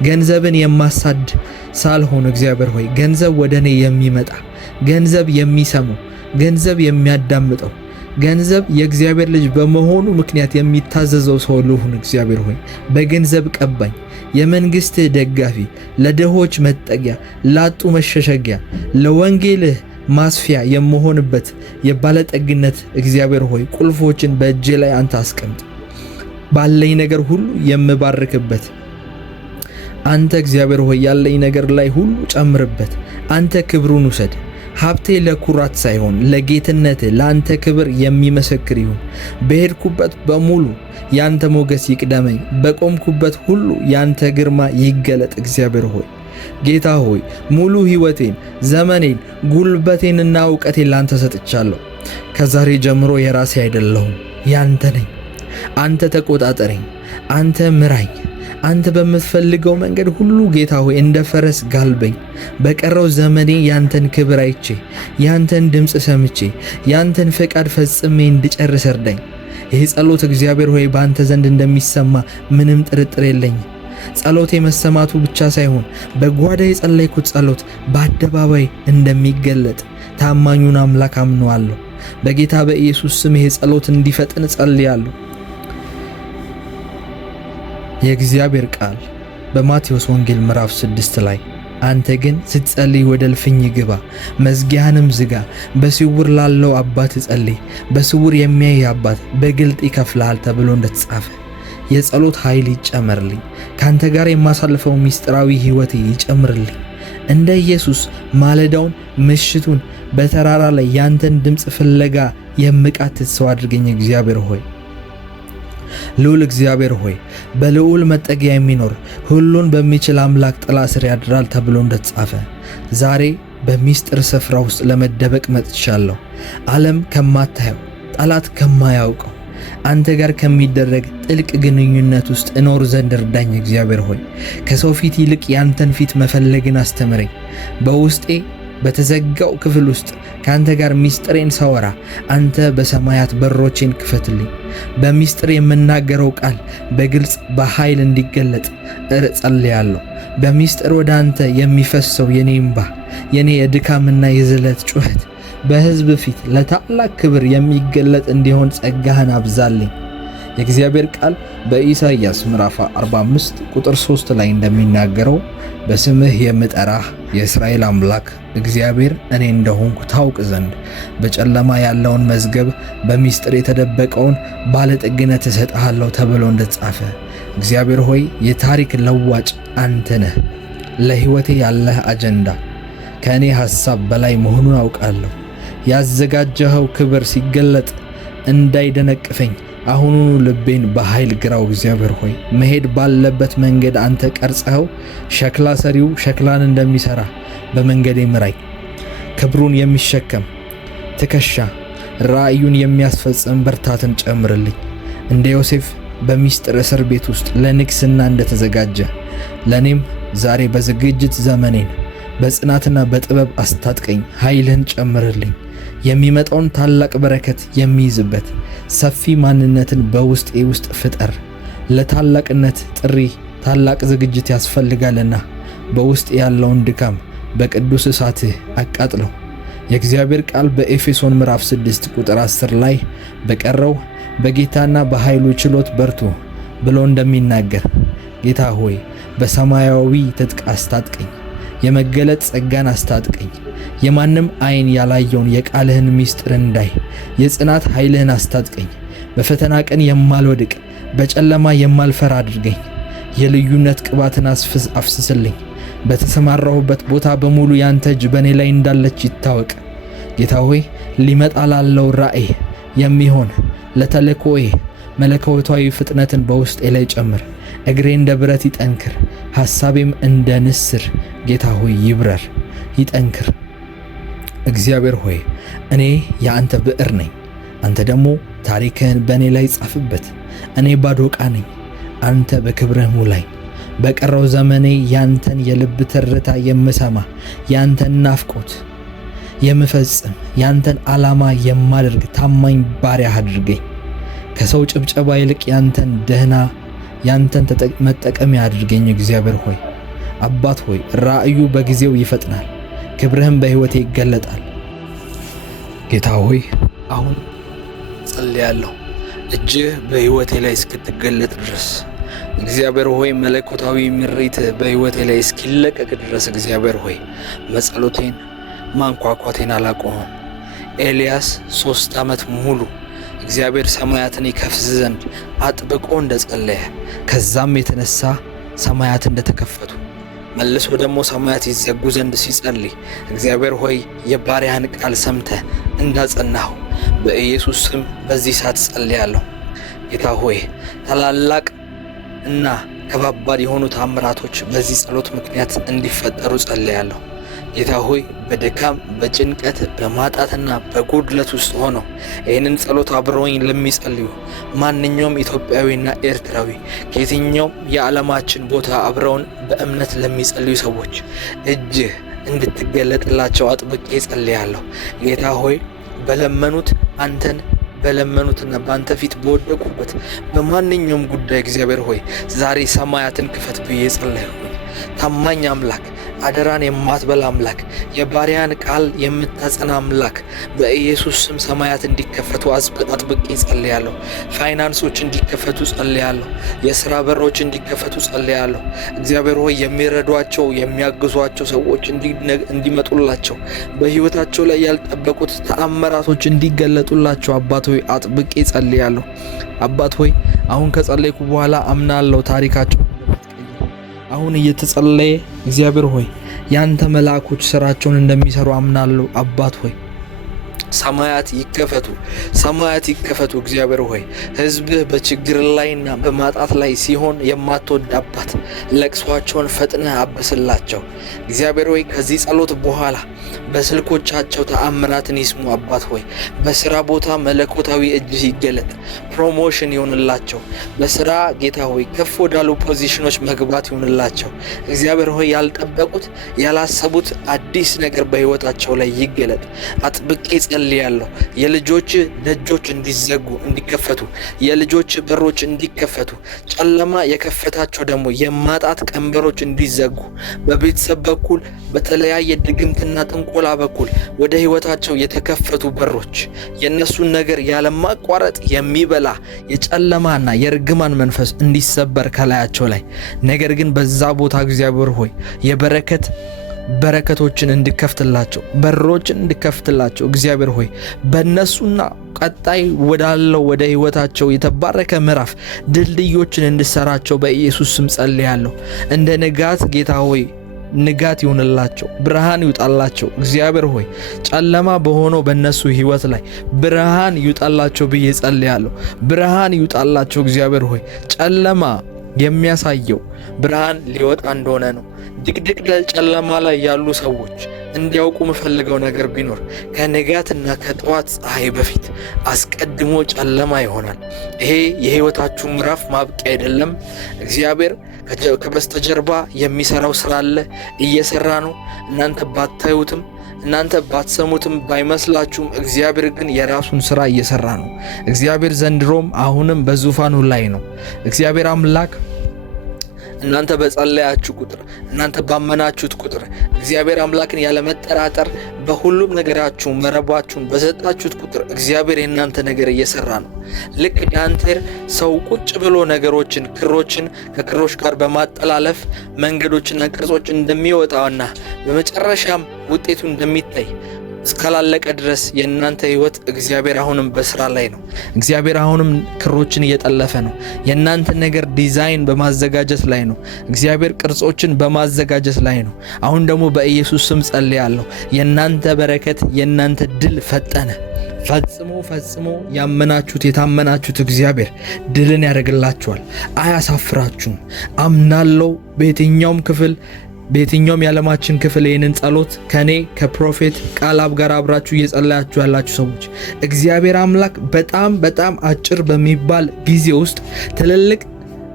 ገንዘብን የማሳድ ሳልሆን እግዚአብሔር ሆይ ገንዘብ ወደ እኔ የሚመጣ ገንዘብ የሚሰማው ገንዘብ የሚያዳምጠው ገንዘብ የእግዚአብሔር ልጅ በመሆኑ ምክንያት የሚታዘዘው ሰው ልሁን። እግዚአብሔር ሆይ በገንዘብ ቀባኝ። የመንግሥትህ ደጋፊ፣ ለድሆች መጠጊያ፣ ላጡ መሸሸጊያ፣ ለወንጌልህ ማስፊያ የምሆንበት የባለጠግነት እግዚአብሔር ሆይ ቁልፎችን በእጄ ላይ አንተ አስቀምጥ። ባለኝ ነገር ሁሉ የምባርክበት አንተ እግዚአብሔር ሆይ ያለኝ ነገር ላይ ሁሉ ጨምርበት። አንተ ክብሩን ውሰድ። ሀብቴ ለኩራት ሳይሆን ለጌትነት ለአንተ ክብር የሚመሰክር ይሁን። በሄድኩበት በሙሉ ያንተ ሞገስ ይቅደመኝ። በቆምኩበት ሁሉ ያንተ ግርማ ይገለጥ። እግዚአብሔር ሆይ ጌታ ሆይ ሙሉ ሕይወቴን፣ ዘመኔን፣ ጉልበቴንና እውቀቴን ላንተ ሰጥቻለሁ። ከዛሬ ጀምሮ የራሴ አይደለሁም፣ ያንተ ነኝ። አንተ ተቆጣጠረኝ፣ አንተ ምራኝ። አንተ በምትፈልገው መንገድ ሁሉ ጌታ ሆይ እንደ ፈረስ ጋልበኝ። በቀረው ዘመኔ ያንተን ክብር አይቼ፣ ያንተን ድምፅ ሰምቼ፣ ያንተን ፈቃድ ፈጽሜ እንድጨርስ እርዳኝ። ይህ ጸሎት እግዚአብሔር ሆይ በአንተ ዘንድ እንደሚሰማ ምንም ጥርጥር የለኝም። ጸሎቴ መሰማቱ ብቻ ሳይሆን በጓዳ የጸለይኩት ጸሎት በአደባባይ እንደሚገለጥ ታማኙን አምላክ አምነዋለሁ። በጌታ በኢየሱስ ስም ይሄ ጸሎት እንዲፈጥን ጸልያለሁ። የእግዚአብሔር ቃል በማቴዎስ ወንጌል ምዕራፍ 6 ላይ አንተ ግን ስትጸልይ ወደ እልፍኝ ግባ፣ መዝጊያህንም ዝጋ፣ በስውር ላለው አባት ጸልይ፣ በስውር የሚያይ አባት በግልጥ ይከፍልሃል ተብሎ እንደተጻፈ የጸሎት ኃይል ይጨመርልኝ። ካንተ ጋር የማሳልፈው ሚስጥራዊ ሕይወቴ ይጨምርልኝ። እንደ ኢየሱስ ማለዳውን ምሽቱን በተራራ ላይ ያንተን ድምፅ ፍለጋ የምቃትት ሰው አድርገኝ። እግዚአብሔር ሆይ ልዑል እግዚአብሔር ሆይ በልዑል መጠጊያ የሚኖር ሁሉን በሚችል አምላክ ጥላ ስር ያድራል ተብሎ እንደተጻፈ ዛሬ በሚስጥር ስፍራ ውስጥ ለመደበቅ መጥቻለሁ። ዓለም ከማታየው ጠላት ከማያውቀው አንተ ጋር ከሚደረግ ጥልቅ ግንኙነት ውስጥ እኖር ዘንድ እርዳኝ። እግዚአብሔር ሆይ ከሰው ፊት ይልቅ ያንተን ፊት መፈለግን አስተምረኝ። በውስጤ በተዘጋው ክፍል ውስጥ ከአንተ ጋር ሚስጥሬን ሳወራ አንተ በሰማያት በሮቼን ክፈትልኝ። በሚስጥር የምናገረው ቃል በግልጽ በኃይል እንዲገለጥ ጸልያለሁ። በሚስጥር ወደ አንተ የሚፈሰው የኔ እንባ፣ የኔ የድካምና የዝለት ጩኸት በሕዝብ ፊት ለታላቅ ክብር የሚገለጥ እንዲሆን ጸጋህን አብዛልኝ። የእግዚአብሔር ቃል በኢሳይያስ ምዕራፍ 45 ቁጥር 3 ላይ እንደሚናገረው በስምህ የምጠራህ የእስራኤል አምላክ እግዚአብሔር እኔ እንደሆንኩ ታውቅ ዘንድ በጨለማ ያለውን መዝገብ በሚስጥር የተደበቀውን ባለጠግነት እሰጥሃለሁ ተብሎ እንደተጻፈ እግዚአብሔር ሆይ የታሪክ ለዋጭ አንተ ነህ። ለሕይወቴ ያለህ አጀንዳ ከእኔ ሐሳብ በላይ መሆኑን አውቃለሁ። ያዘጋጀኸው ክብር ሲገለጥ እንዳይደነቅፈኝ አሁኑኑ ልቤን በኃይል ግራው። እግዚአብሔር ሆይ መሄድ ባለበት መንገድ አንተ ቀርጸኸው ሸክላ ሰሪው ሸክላን እንደሚሠራ በመንገዴ ምራኝ። ክብሩን የሚሸከም ትከሻ፣ ራእዩን የሚያስፈጽም ብርታትን ጨምርልኝ። እንደ ዮሴፍ በሚስጥር እስር ቤት ውስጥ ለንግሥና እንደተዘጋጀ ለእኔም ዛሬ በዝግጅት ዘመኔን በጽናትና በጥበብ አስታጥቀኝ። ኃይልህን ጨምርልኝ። የሚመጣውን ታላቅ በረከት የሚይዝበት ሰፊ ማንነትን በውስጤ ውስጥ ፍጠር። ለታላቅነት ጥሪ ታላቅ ዝግጅት ያስፈልጋልና በውስጥ ያለውን ድካም በቅዱስ እሳትህ አቃጥለው። የእግዚአብሔር ቃል በኤፌሶን ምዕራፍ 6 ቁጥር 10 ላይ በቀረው በጌታና በኃይሉ ችሎት በርቱ ብሎ እንደሚናገር ጌታ ሆይ በሰማያዊ ትጥቅ አስታጥቀኝ። የመገለጥ ጸጋን አስታጥቀኝ። የማንም ዓይን ያላየውን የቃልህን ሚስጥር እንዳይ የጽናት ኃይልህን አስታጥቀኝ። በፈተና ቀን የማልወድቅ በጨለማ የማልፈራ አድርገኝ። የልዩነት ቅባትን አፍስስልኝ። በተሰማራሁበት ቦታ በሙሉ ያንተ እጅ በእኔ ላይ እንዳለች ይታወቅ። ጌታ ሆይ ሊመጣ ላለው ራእይ የሚሆን ለተልእኮዬ መለኮታዊ ፍጥነትን በውስጤ ላይ ጨምር። እግሬ እንደ ብረት ይጠንክር፣ ሐሳቤም እንደ ንስር ጌታ ሆይ ይብረር ይጠንክር። እግዚአብሔር ሆይ እኔ የአንተ ብዕር ነኝ፣ አንተ ደግሞ ታሪክህን በእኔ ላይ ጻፍበት። እኔ ባዶ ዕቃ ነኝ፣ አንተ በክብርህ ሙላኝ። በቀረው ዘመኔ ያንተን የልብ ትርታ የምሰማ፣ ያንተን ናፍቆት የምፈጽም፣ ያንተን ዓላማ የማደርግ ታማኝ ባሪያህ አድርገኝ። ከሰው ጭብጨባ ይልቅ ያንተን ደህና ያንተን መጠቀሚያ አድርገኝ። እግዚአብሔር ሆይ አባት ሆይ ራእዩ በጊዜው ይፈጥናል፣ ክብርህም በሕይወቴ ይገለጣል። ጌታ ሆይ አሁን ጸልያለሁ እጅህ በሕይወቴ ላይ እስክትገለጥ ድረስ። እግዚአብሔር ሆይ መለኮታዊ ምሪት በሕይወቴ ላይ እስኪለቀቅ ድረስ እግዚአብሔር ሆይ መጸሎቴን ማንኳኳቴን አላቆመም። ኤልያስ 3 ዓመት ሙሉ እግዚአብሔር ሰማያትን ይከፍት ዘንድ አጥብቆ እንደጸለየ ከዛም የተነሳ ሰማያት እንደተከፈቱ መልሶ ደግሞ ሰማያት ይዘጉ ዘንድ ሲጸልይ እግዚአብሔር ሆይ የባሪያህን ቃል ሰምተህ እንዳጸናሁ በኢየሱስ ስም በዚህ ሰዓት ጸልያለሁ። ጌታ ሆይ ታላላቅ እና ከባባድ የሆኑ ተአምራቶች በዚህ ጸሎት ምክንያት እንዲፈጠሩ ጸልያለሁ። ጌታ ሆይ በድካም በጭንቀት በማጣትና በጉድለት ውስጥ ሆነው ይህንን ጸሎት አብረውኝ ለሚጸልዩ ማንኛውም ኢትዮጵያዊና ኤርትራዊ ከየትኛውም የዓለማችን ቦታ አብረውን በእምነት ለሚጸልዩ ሰዎች እጅህ እንድትገለጥላቸው አጥብቄ ጸልያለሁ። ጌታ ሆይ በለመኑት አንተን በለመኑትና በአንተ ፊት በወደቁበት በማንኛውም ጉዳይ እግዚአብሔር ሆይ ዛሬ ሰማያትን ክፈት ብዬ ጸለይኩ። ታማኝ አምላክ፣ አደራን የማትበላ አምላክ፣ የባሪያን ቃል የምታጸና አምላክ በኢየሱስ ስም ሰማያት እንዲከፈቱ አጥብቄ ጸልያለሁ። ፋይናንሶች እንዲከፈቱ ጸልያለሁ። የሥራ በሮች እንዲከፈቱ ጸልያለሁ። እግዚአብሔር ሆይ የሚረዷቸው የሚያግዟቸው ሰዎች እንዲመጡላቸው በሕይወታቸው ላይ ያልጠበቁት ተአምራቶች እንዲገለጡላቸው አባት ሆይ አጥብቄ ጸልያለሁ። አባት ሆይ አሁን ከጸለይኩ በኋላ አምናለሁ ታሪካቸው አሁን እየተጸለየ እግዚአብሔር ሆይ ያንተ መልአኮች ስራቸውን እንደሚሰሩ አምናለሁ። አባት ሆይ ሰማያት ይከፈቱ፣ ሰማያት ይከፈቱ። እግዚአብሔር ሆይ ሕዝብህ በችግር ላይና በማጣት ላይ ሲሆን የማትወድ አባት ለቅሷቸውን ፈጥነህ አብስላቸው። እግዚአብሔር ሆይ ከዚህ ጸሎት በኋላ በስልኮቻቸው ተአምራትን ይስሙ። አባት ሆይ በስራ ቦታ መለኮታዊ እጅህ ይገለጥ፣ ፕሮሞሽን ይሆንላቸው። በስራ ጌታ ሆይ ከፍ ወዳሉ ፖዚሽኖች መግባት ይሆንላቸው። እግዚአብሔር ሆይ ያልጠበቁት ያላሰቡት አዲስ ነገር በሕይወታቸው ላይ ይገለጥ። አጥብቄ ጸልያለሁ። የልጆች ደጆች እንዲዘጉ እንዲከፈቱ፣ የልጆች በሮች እንዲከፈቱ፣ ጨለማ የከፈታቸው ደግሞ የማጣት ቀንበሮች እንዲዘጉ፣ በቤተሰብ በኩል በተለያየ ድግምትና ጥንቆላ በኩል ወደ ሕይወታቸው የተከፈቱ በሮች የነሱን ነገር ያለማቋረጥ የሚበላ የጨለማና የርግማን መንፈስ እንዲሰበር ከላያቸው ላይ ነገር ግን በዛ ቦታ እግዚአብሔር ሆይ በረከቶችን እንድከፍትላቸው በሮችን እንድከፍትላቸው እግዚአብሔር ሆይ በእነሱና ቀጣይ ወዳለው ወደ ሕይወታቸው የተባረከ ምዕራፍ ድልድዮችን እንድሰራቸው በኢየሱስ ስም ጸልያለሁ። እንደ ንጋት ጌታ ሆይ ንጋት ይሁንላቸው፣ ብርሃን ይውጣላቸው። እግዚአብሔር ሆይ ጨለማ በሆነው በእነሱ ሕይወት ላይ ብርሃን ይውጣላቸው ብዬ ጸልያለሁ። ብርሃን ይውጣላቸው። እግዚአብሔር ሆይ ጨለማ የሚያሳየው ብርሃን ሊወጣ እንደሆነ ነው። ድቅድቅ ጨለማ ላይ ያሉ ሰዎች እንዲያውቁ የምፈልገው ነገር ቢኖር ከንጋትና ከጠዋት ፀሐይ በፊት አስቀድሞ ጨለማ ይሆናል። ይሄ የሕይወታችሁ ምዕራፍ ማብቂያ አይደለም። እግዚአብሔር ከበስተጀርባ የሚሰራው ስራ አለ፣ እየሰራ ነው። እናንተ ባታዩትም እናንተ ባትሰሙትም ባይመስላችሁም እግዚአብሔር ግን የራሱን ስራ እየሰራ ነው። እግዚአብሔር ዘንድሮም አሁንም በዙፋኑ ላይ ነው። እግዚአብሔር አምላክ እናንተ በጸለያችሁ ቁጥር እናንተ ባመናችሁት ቁጥር እግዚአብሔር አምላክን ያለመጠራጠር በሁሉም ነገራችሁ መረባችሁን በሰጣችሁት ቁጥር እግዚአብሔር የእናንተ ነገር እየሰራ ነው። ልክ ዳንቴር ሰው ቁጭ ብሎ ነገሮችን ክሮችን ከክሮች ጋር በማጠላለፍ መንገዶችና ቅርጾች እንደሚወጣውና በመጨረሻም ውጤቱ እንደሚታይ እስካላለቀ ድረስ የእናንተ ሕይወት እግዚአብሔር አሁንም በስራ ላይ ነው። እግዚአብሔር አሁንም ክሮችን እየጠለፈ ነው። የእናንተ ነገር ዲዛይን በማዘጋጀት ላይ ነው። እግዚአብሔር ቅርጾችን በማዘጋጀት ላይ ነው። አሁን ደግሞ በኢየሱስ ስም ጸልያለሁ። የእናንተ በረከት የእናንተ ድል ፈጠነ። ፈጽሞ ያመናችሁት የታመናችሁት እግዚአብሔር ድልን ያደርግላችኋል። አያሳፍራችሁም። አምናለሁ። በየትኛውም የዓለማችን ክፍል ይህንን ጸሎት ከኔ ከፕሮፌት ቃላብ ጋር አብራችሁ እየጸለያችሁ ያላችሁ ሰዎች እግዚአብሔር አምላክ በጣም አጭር በሚባል ጊዜ ውስጥ ትልልቅ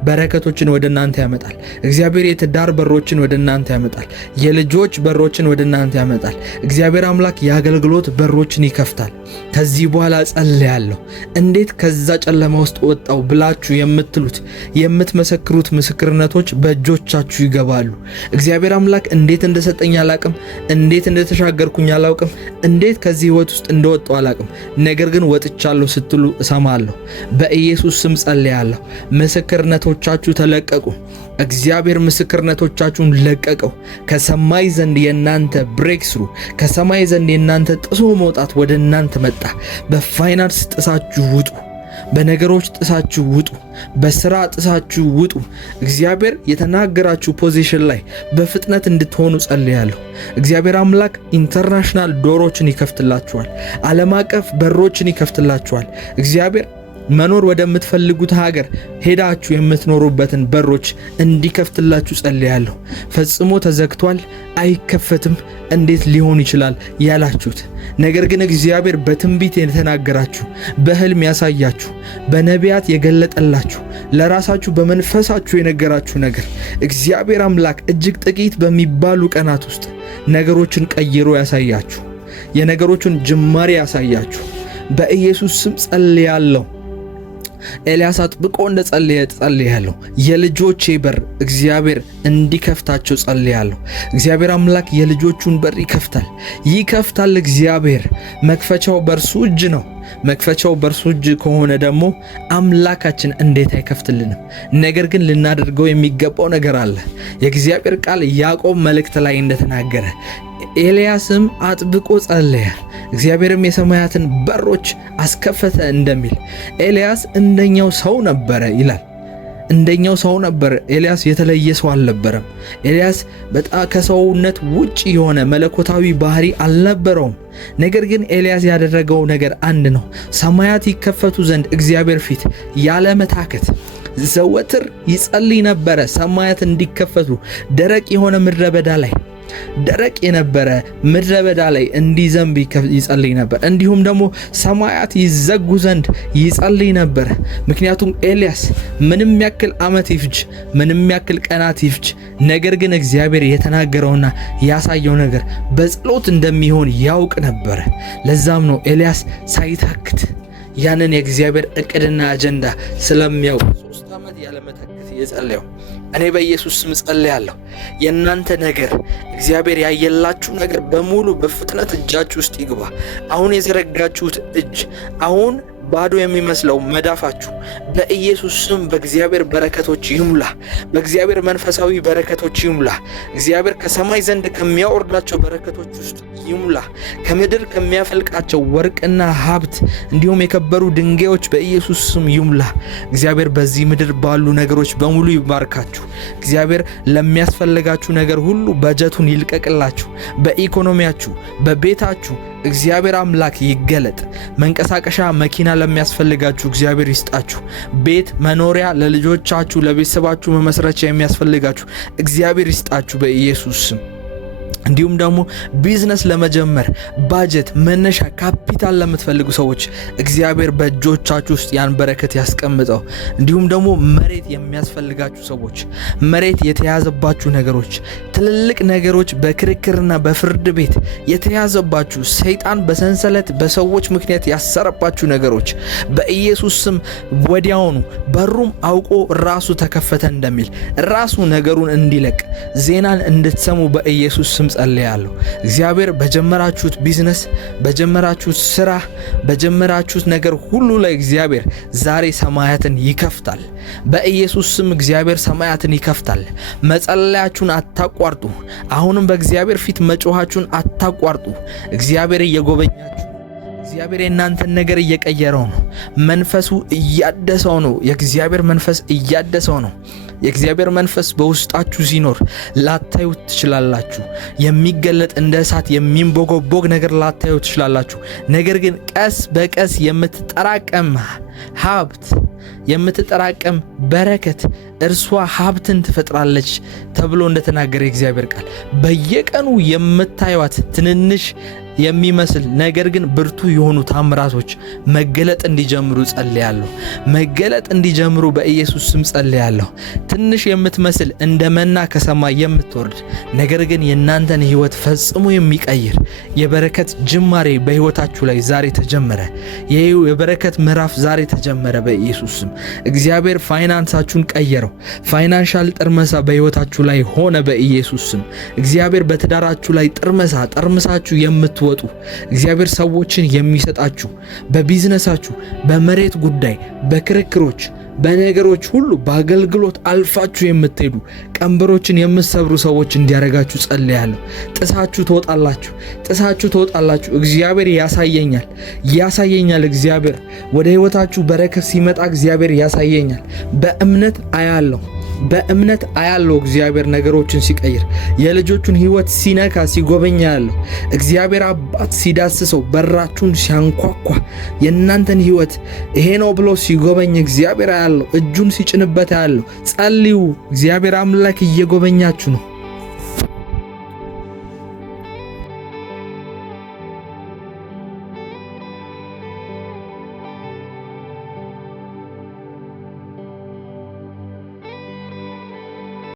በረከቶችን ወደ እናንተ ያመጣል። እግዚአብሔር የትዳር በሮችን ወደ እናንተ ያመጣል። የልጆች በሮችን ወደ እናንተ ያመጣል። እግዚአብሔር አምላክ የአገልግሎት በሮችን ይከፍታል። ከዚህ በኋላ ጸልያለሁ። እንዴት ከዛ ጨለማ ውስጥ ወጣው ብላችሁ የምትመሰክሩት ምስክርነቶች በእጆቻችሁ ይገባሉ። እግዚአብሔር አምላክ እንዴት እንደሰጠኝ አላቅም፣ እንዴት እንደተሻገርኩኝ አላውቅም፣ እንዴት ከዚህ ህይወት ውስጥ እንደወጣው አላቅም። ነገር ግን ወጥቻለሁ ስትሉ እሰማለሁ። በኢየሱስ ስም ጸልያለሁ። ምስክርነቶቻችሁ ተለቀቁ። እግዚአብሔር ምስክርነቶቻችሁን ለቀቀው። ከሰማይ ዘንድ የናንተ ብሬክስሩ፣ ከሰማይ ዘንድ የናንተ ጥሶ መውጣት ወደ እናንተ መጣ። በፋይናንስ ጥሳችሁ ውጡ። በነገሮች ጥሳችሁ ውጡ። በስራ ጥሳችሁ ውጡ። እግዚአብሔር የተናገራችሁ ፖዚሽን ላይ በፍጥነት እንድትሆኑ ጸልያለሁ። እግዚአብሔር አምላክ ኢንተርናሽናል ዶሮችን ይከፍትላችኋል። ዓለም አቀፍ በሮችን ይከፍትላችኋል። እግዚአብሔር መኖር ወደምትፈልጉት ሀገር ሄዳችሁ የምትኖሩበትን በሮች እንዲከፍትላችሁ ጸልያለሁ። ፈጽሞ ተዘግቷል፣ አይከፈትም፣ እንዴት ሊሆን ይችላል ያላችሁት ነገር ግን እግዚአብሔር በትንቢት የተናገራችሁ፣ በህልም ያሳያችሁ፣ በነቢያት የገለጠላችሁ፣ ለራሳችሁ በመንፈሳችሁ የነገራችሁ ነገር እግዚአብሔር አምላክ እጅግ ጥቂት በሚባሉ ቀናት ውስጥ ነገሮችን ቀይሮ ያሳያችሁ፣ የነገሮችን ጅማሬ ያሳያችሁ በኢየሱስ ስም ጸልያለሁ። ኤልያስ አጥብቆ ጸልያለሁ። የልጆቼ በር እግዚአብሔር እንዲከፍታቸው ጸልያለሁ። እግዚአብሔር አምላክ የልጆቹን በር ይከፍታል። እግዚአብሔር መክፈቻው በእርሱ እጅ ነው። መክፈቻው በእርሱ እጅ ከሆነ ደግሞ አምላካችን እንዴት አይከፍትልንም? ነገር ግን ልናደርገው የሚገባው ነገር አለ። የእግዚአብሔር ቃል ያዕቆብ መልእክት ላይ እንደተናገረ ኤልያስም አጥብቆ ጸለየ፣ እግዚአብሔርም የሰማያትን በሮች አስከፈተ እንደሚል ኤልያስ እንደኛው ሰው ነበረ ይላል። እንደኛው ሰው ነበር። ኤልያስ የተለየ ሰው አልነበረም። ኤልያስ በጣም ከሰውነት ውጪ የሆነ መለኮታዊ ባህሪ አልነበረውም። ነገር ግን ኤልያስ ያደረገው ነገር አንድ ነው። ሰማያት ይከፈቱ ዘንድ እግዚአብሔር ፊት ያለ መታከት ዘወትር ይጸልይ ነበረ። ሰማያት እንዲከፈቱ ደረቅ የሆነ ምድረ በዳ ላይ ደረቅ የነበረ ምድረ በዳ ላይ እንዲዘንብ ይጸልይ ነበር። እንዲሁም ደግሞ ሰማያት ይዘጉ ዘንድ ይጸልይ ነበር። ምክንያቱም ኤልያስ ምንም ያክል ዓመት ይፍጅ፣ ምንም ያክል ቀናት ይፍጅ፣ ነገር ግን እግዚአብሔር የተናገረውና ያሳየው ነገር በጸሎት እንደሚሆን ያውቅ ነበር። ለዛም ነው ኤልያስ ሳይታክት ያንን የእግዚአብሔር እቅድና አጀንዳ ስለሚያውቅ 3 ዓመት ያለ መታከት የጸለየው። እኔ በኢየሱስ ስም ጸልያለሁ። የእናንተ ነገር እግዚአብሔር ያየላችሁ ነገር በሙሉ በፍጥነት እጃችሁ ውስጥ ይግባ። አሁን የዘረጋችሁት እጅ፣ አሁን ባዶ የሚመስለው መዳፋችሁ በኢየሱስ ስም በእግዚአብሔር በረከቶች ይሙላ። በእግዚአብሔር መንፈሳዊ በረከቶች ይሙላ። እግዚአብሔር ከሰማይ ዘንድ ከሚያወርዳቸው በረከቶች ውስጥ ይሙላ። ከምድር ከሚያፈልቃቸው ወርቅና ሀብት እንዲሁም የከበሩ ድንጋዮች በኢየሱስ ስም ይሙላ። እግዚአብሔር በዚህ ምድር ባሉ ነገሮች በሙሉ ይባርካችሁ። እግዚአብሔር ለሚያስፈልጋችሁ ነገር ሁሉ በጀቱን ይልቀቅላችሁ። በኢኮኖሚያችሁ፣ በቤታችሁ እግዚአብሔር አምላክ ይገለጥ። መንቀሳቀሻ መኪና ለሚያስፈልጋችሁ እግዚአብሔር ይስጣችሁ። ቤት፣ መኖሪያ ለልጆቻችሁ፣ ለቤተሰባችሁ መመስረቻ የሚያስፈልጋችሁ እግዚአብሔር ይስጣችሁ በኢየሱስ ስም። እንዲሁም ደግሞ ቢዝነስ ለመጀመር ባጀት፣ መነሻ ካፒታል ለምትፈልጉ ሰዎች እግዚአብሔር በእጆቻችሁ ውስጥ ያን በረከት ያስቀምጠው። እንዲሁም ደግሞ መሬት የሚያስፈልጋችሁ ሰዎች፣ መሬት የተያዘባችሁ ነገሮች፣ ትልልቅ ነገሮች በክርክርና በፍርድ ቤት የተያዘባችሁ፣ ሰይጣን በሰንሰለት በሰዎች ምክንያት ያሰረባችሁ ነገሮች በኢየሱስ ስም ወዲያውኑ በሩም አውቆ ራሱ ተከፈተ እንደሚል ራሱ ነገሩን እንዲለቅ ዜናን እንድትሰሙ በኢየሱስ ስም ጸልያለሁ። እግዚአብሔር በጀመራችሁት ቢዝነስ፣ በጀመራችሁት ስራ፣ በጀመራችሁት ነገር ሁሉ ላይ እግዚአብሔር ዛሬ ሰማያትን ይከፍታል። በኢየሱስ ስም እግዚአብሔር ሰማያትን ይከፍታል። መጸለያችሁን አታቋርጡ። አሁንም በእግዚአብሔር ፊት መጮኻችሁን አታቋርጡ። እግዚአብሔር እየጎበኛችሁ፣ እግዚአብሔር የእናንተን ነገር እየቀየረው ነው። መንፈሱ እያደሰው ነው። የእግዚአብሔር መንፈስ እያደሰው ነው። የእግዚአብሔር መንፈስ በውስጣችሁ ሲኖር ላታዩት ትችላላችሁ። የሚገለጥ እንደ እሳት የሚንቦጎቦግ ነገር ላታዩት ትችላላችሁ። ነገር ግን ቀስ በቀስ የምትጠራቀም ሀብት፣ የምትጠራቀም በረከት እርሷ ሀብትን ትፈጥራለች ተብሎ እንደተናገረ የእግዚአብሔር ቃል በየቀኑ የምታዩት ትንንሽ የሚመስል ነገር ግን ብርቱ የሆኑ ታምራቶች መገለጥ እንዲጀምሩ ጸልያለሁ። መገለጥ እንዲጀምሩ በኢየሱስ ስም ጸልያለሁ። ትንሽ የምትመስል እንደ መና ከሰማይ የምትወርድ ነገር ግን የእናንተን ሕይወት ፈጽሞ የሚቀይር የበረከት ጅማሬ በሕይወታችሁ ላይ ዛሬ ተጀመረ። የበረከት ምዕራፍ ዛሬ ተጀመረ በኢየሱስ ስም። እግዚአብሔር ፋይናንሳችሁን ቀየረው። ፋይናንሻል ጥርመሳ በሕይወታችሁ ላይ ሆነ በኢየሱስ ስም። እግዚአብሔር በትዳራችሁ ላይ ጥርመሳችሁ የምትወ እንድትወጡ እግዚአብሔር ሰዎችን የሚሰጣችሁ በቢዝነሳችሁ፣ በመሬት ጉዳይ፣ በክርክሮች፣ በነገሮች ሁሉ በአገልግሎት አልፋችሁ የምትሄዱ ቀንበሮችን የምትሰብሩ ሰዎች እንዲያረጋችሁ ጸልያለሁ። ጥሳችሁ ትወጣላችሁ። እግዚአብሔር ያሳየኛል። እግዚአብሔር ወደ ህይወታችሁ በረከት ሲመጣ እግዚአብሔር ያሳየኛል። በእምነት አያለው እግዚአብሔር ነገሮችን ሲቀይር፣ የልጆቹን ህይወት ሲነካ ሲጎበኛ ያለው እግዚአብሔር አባት ሲዳስሰው፣ በራችሁን ሲያንኳኳ፣ የእናንተን ህይወት ይሄ ነው ብሎ ሲጎበኝ እግዚአብሔር አያለው። እጁን ሲጭንበት ያለው ጸልዩ። እግዚአብሔር አምላክ እየጎበኛችሁ ነው።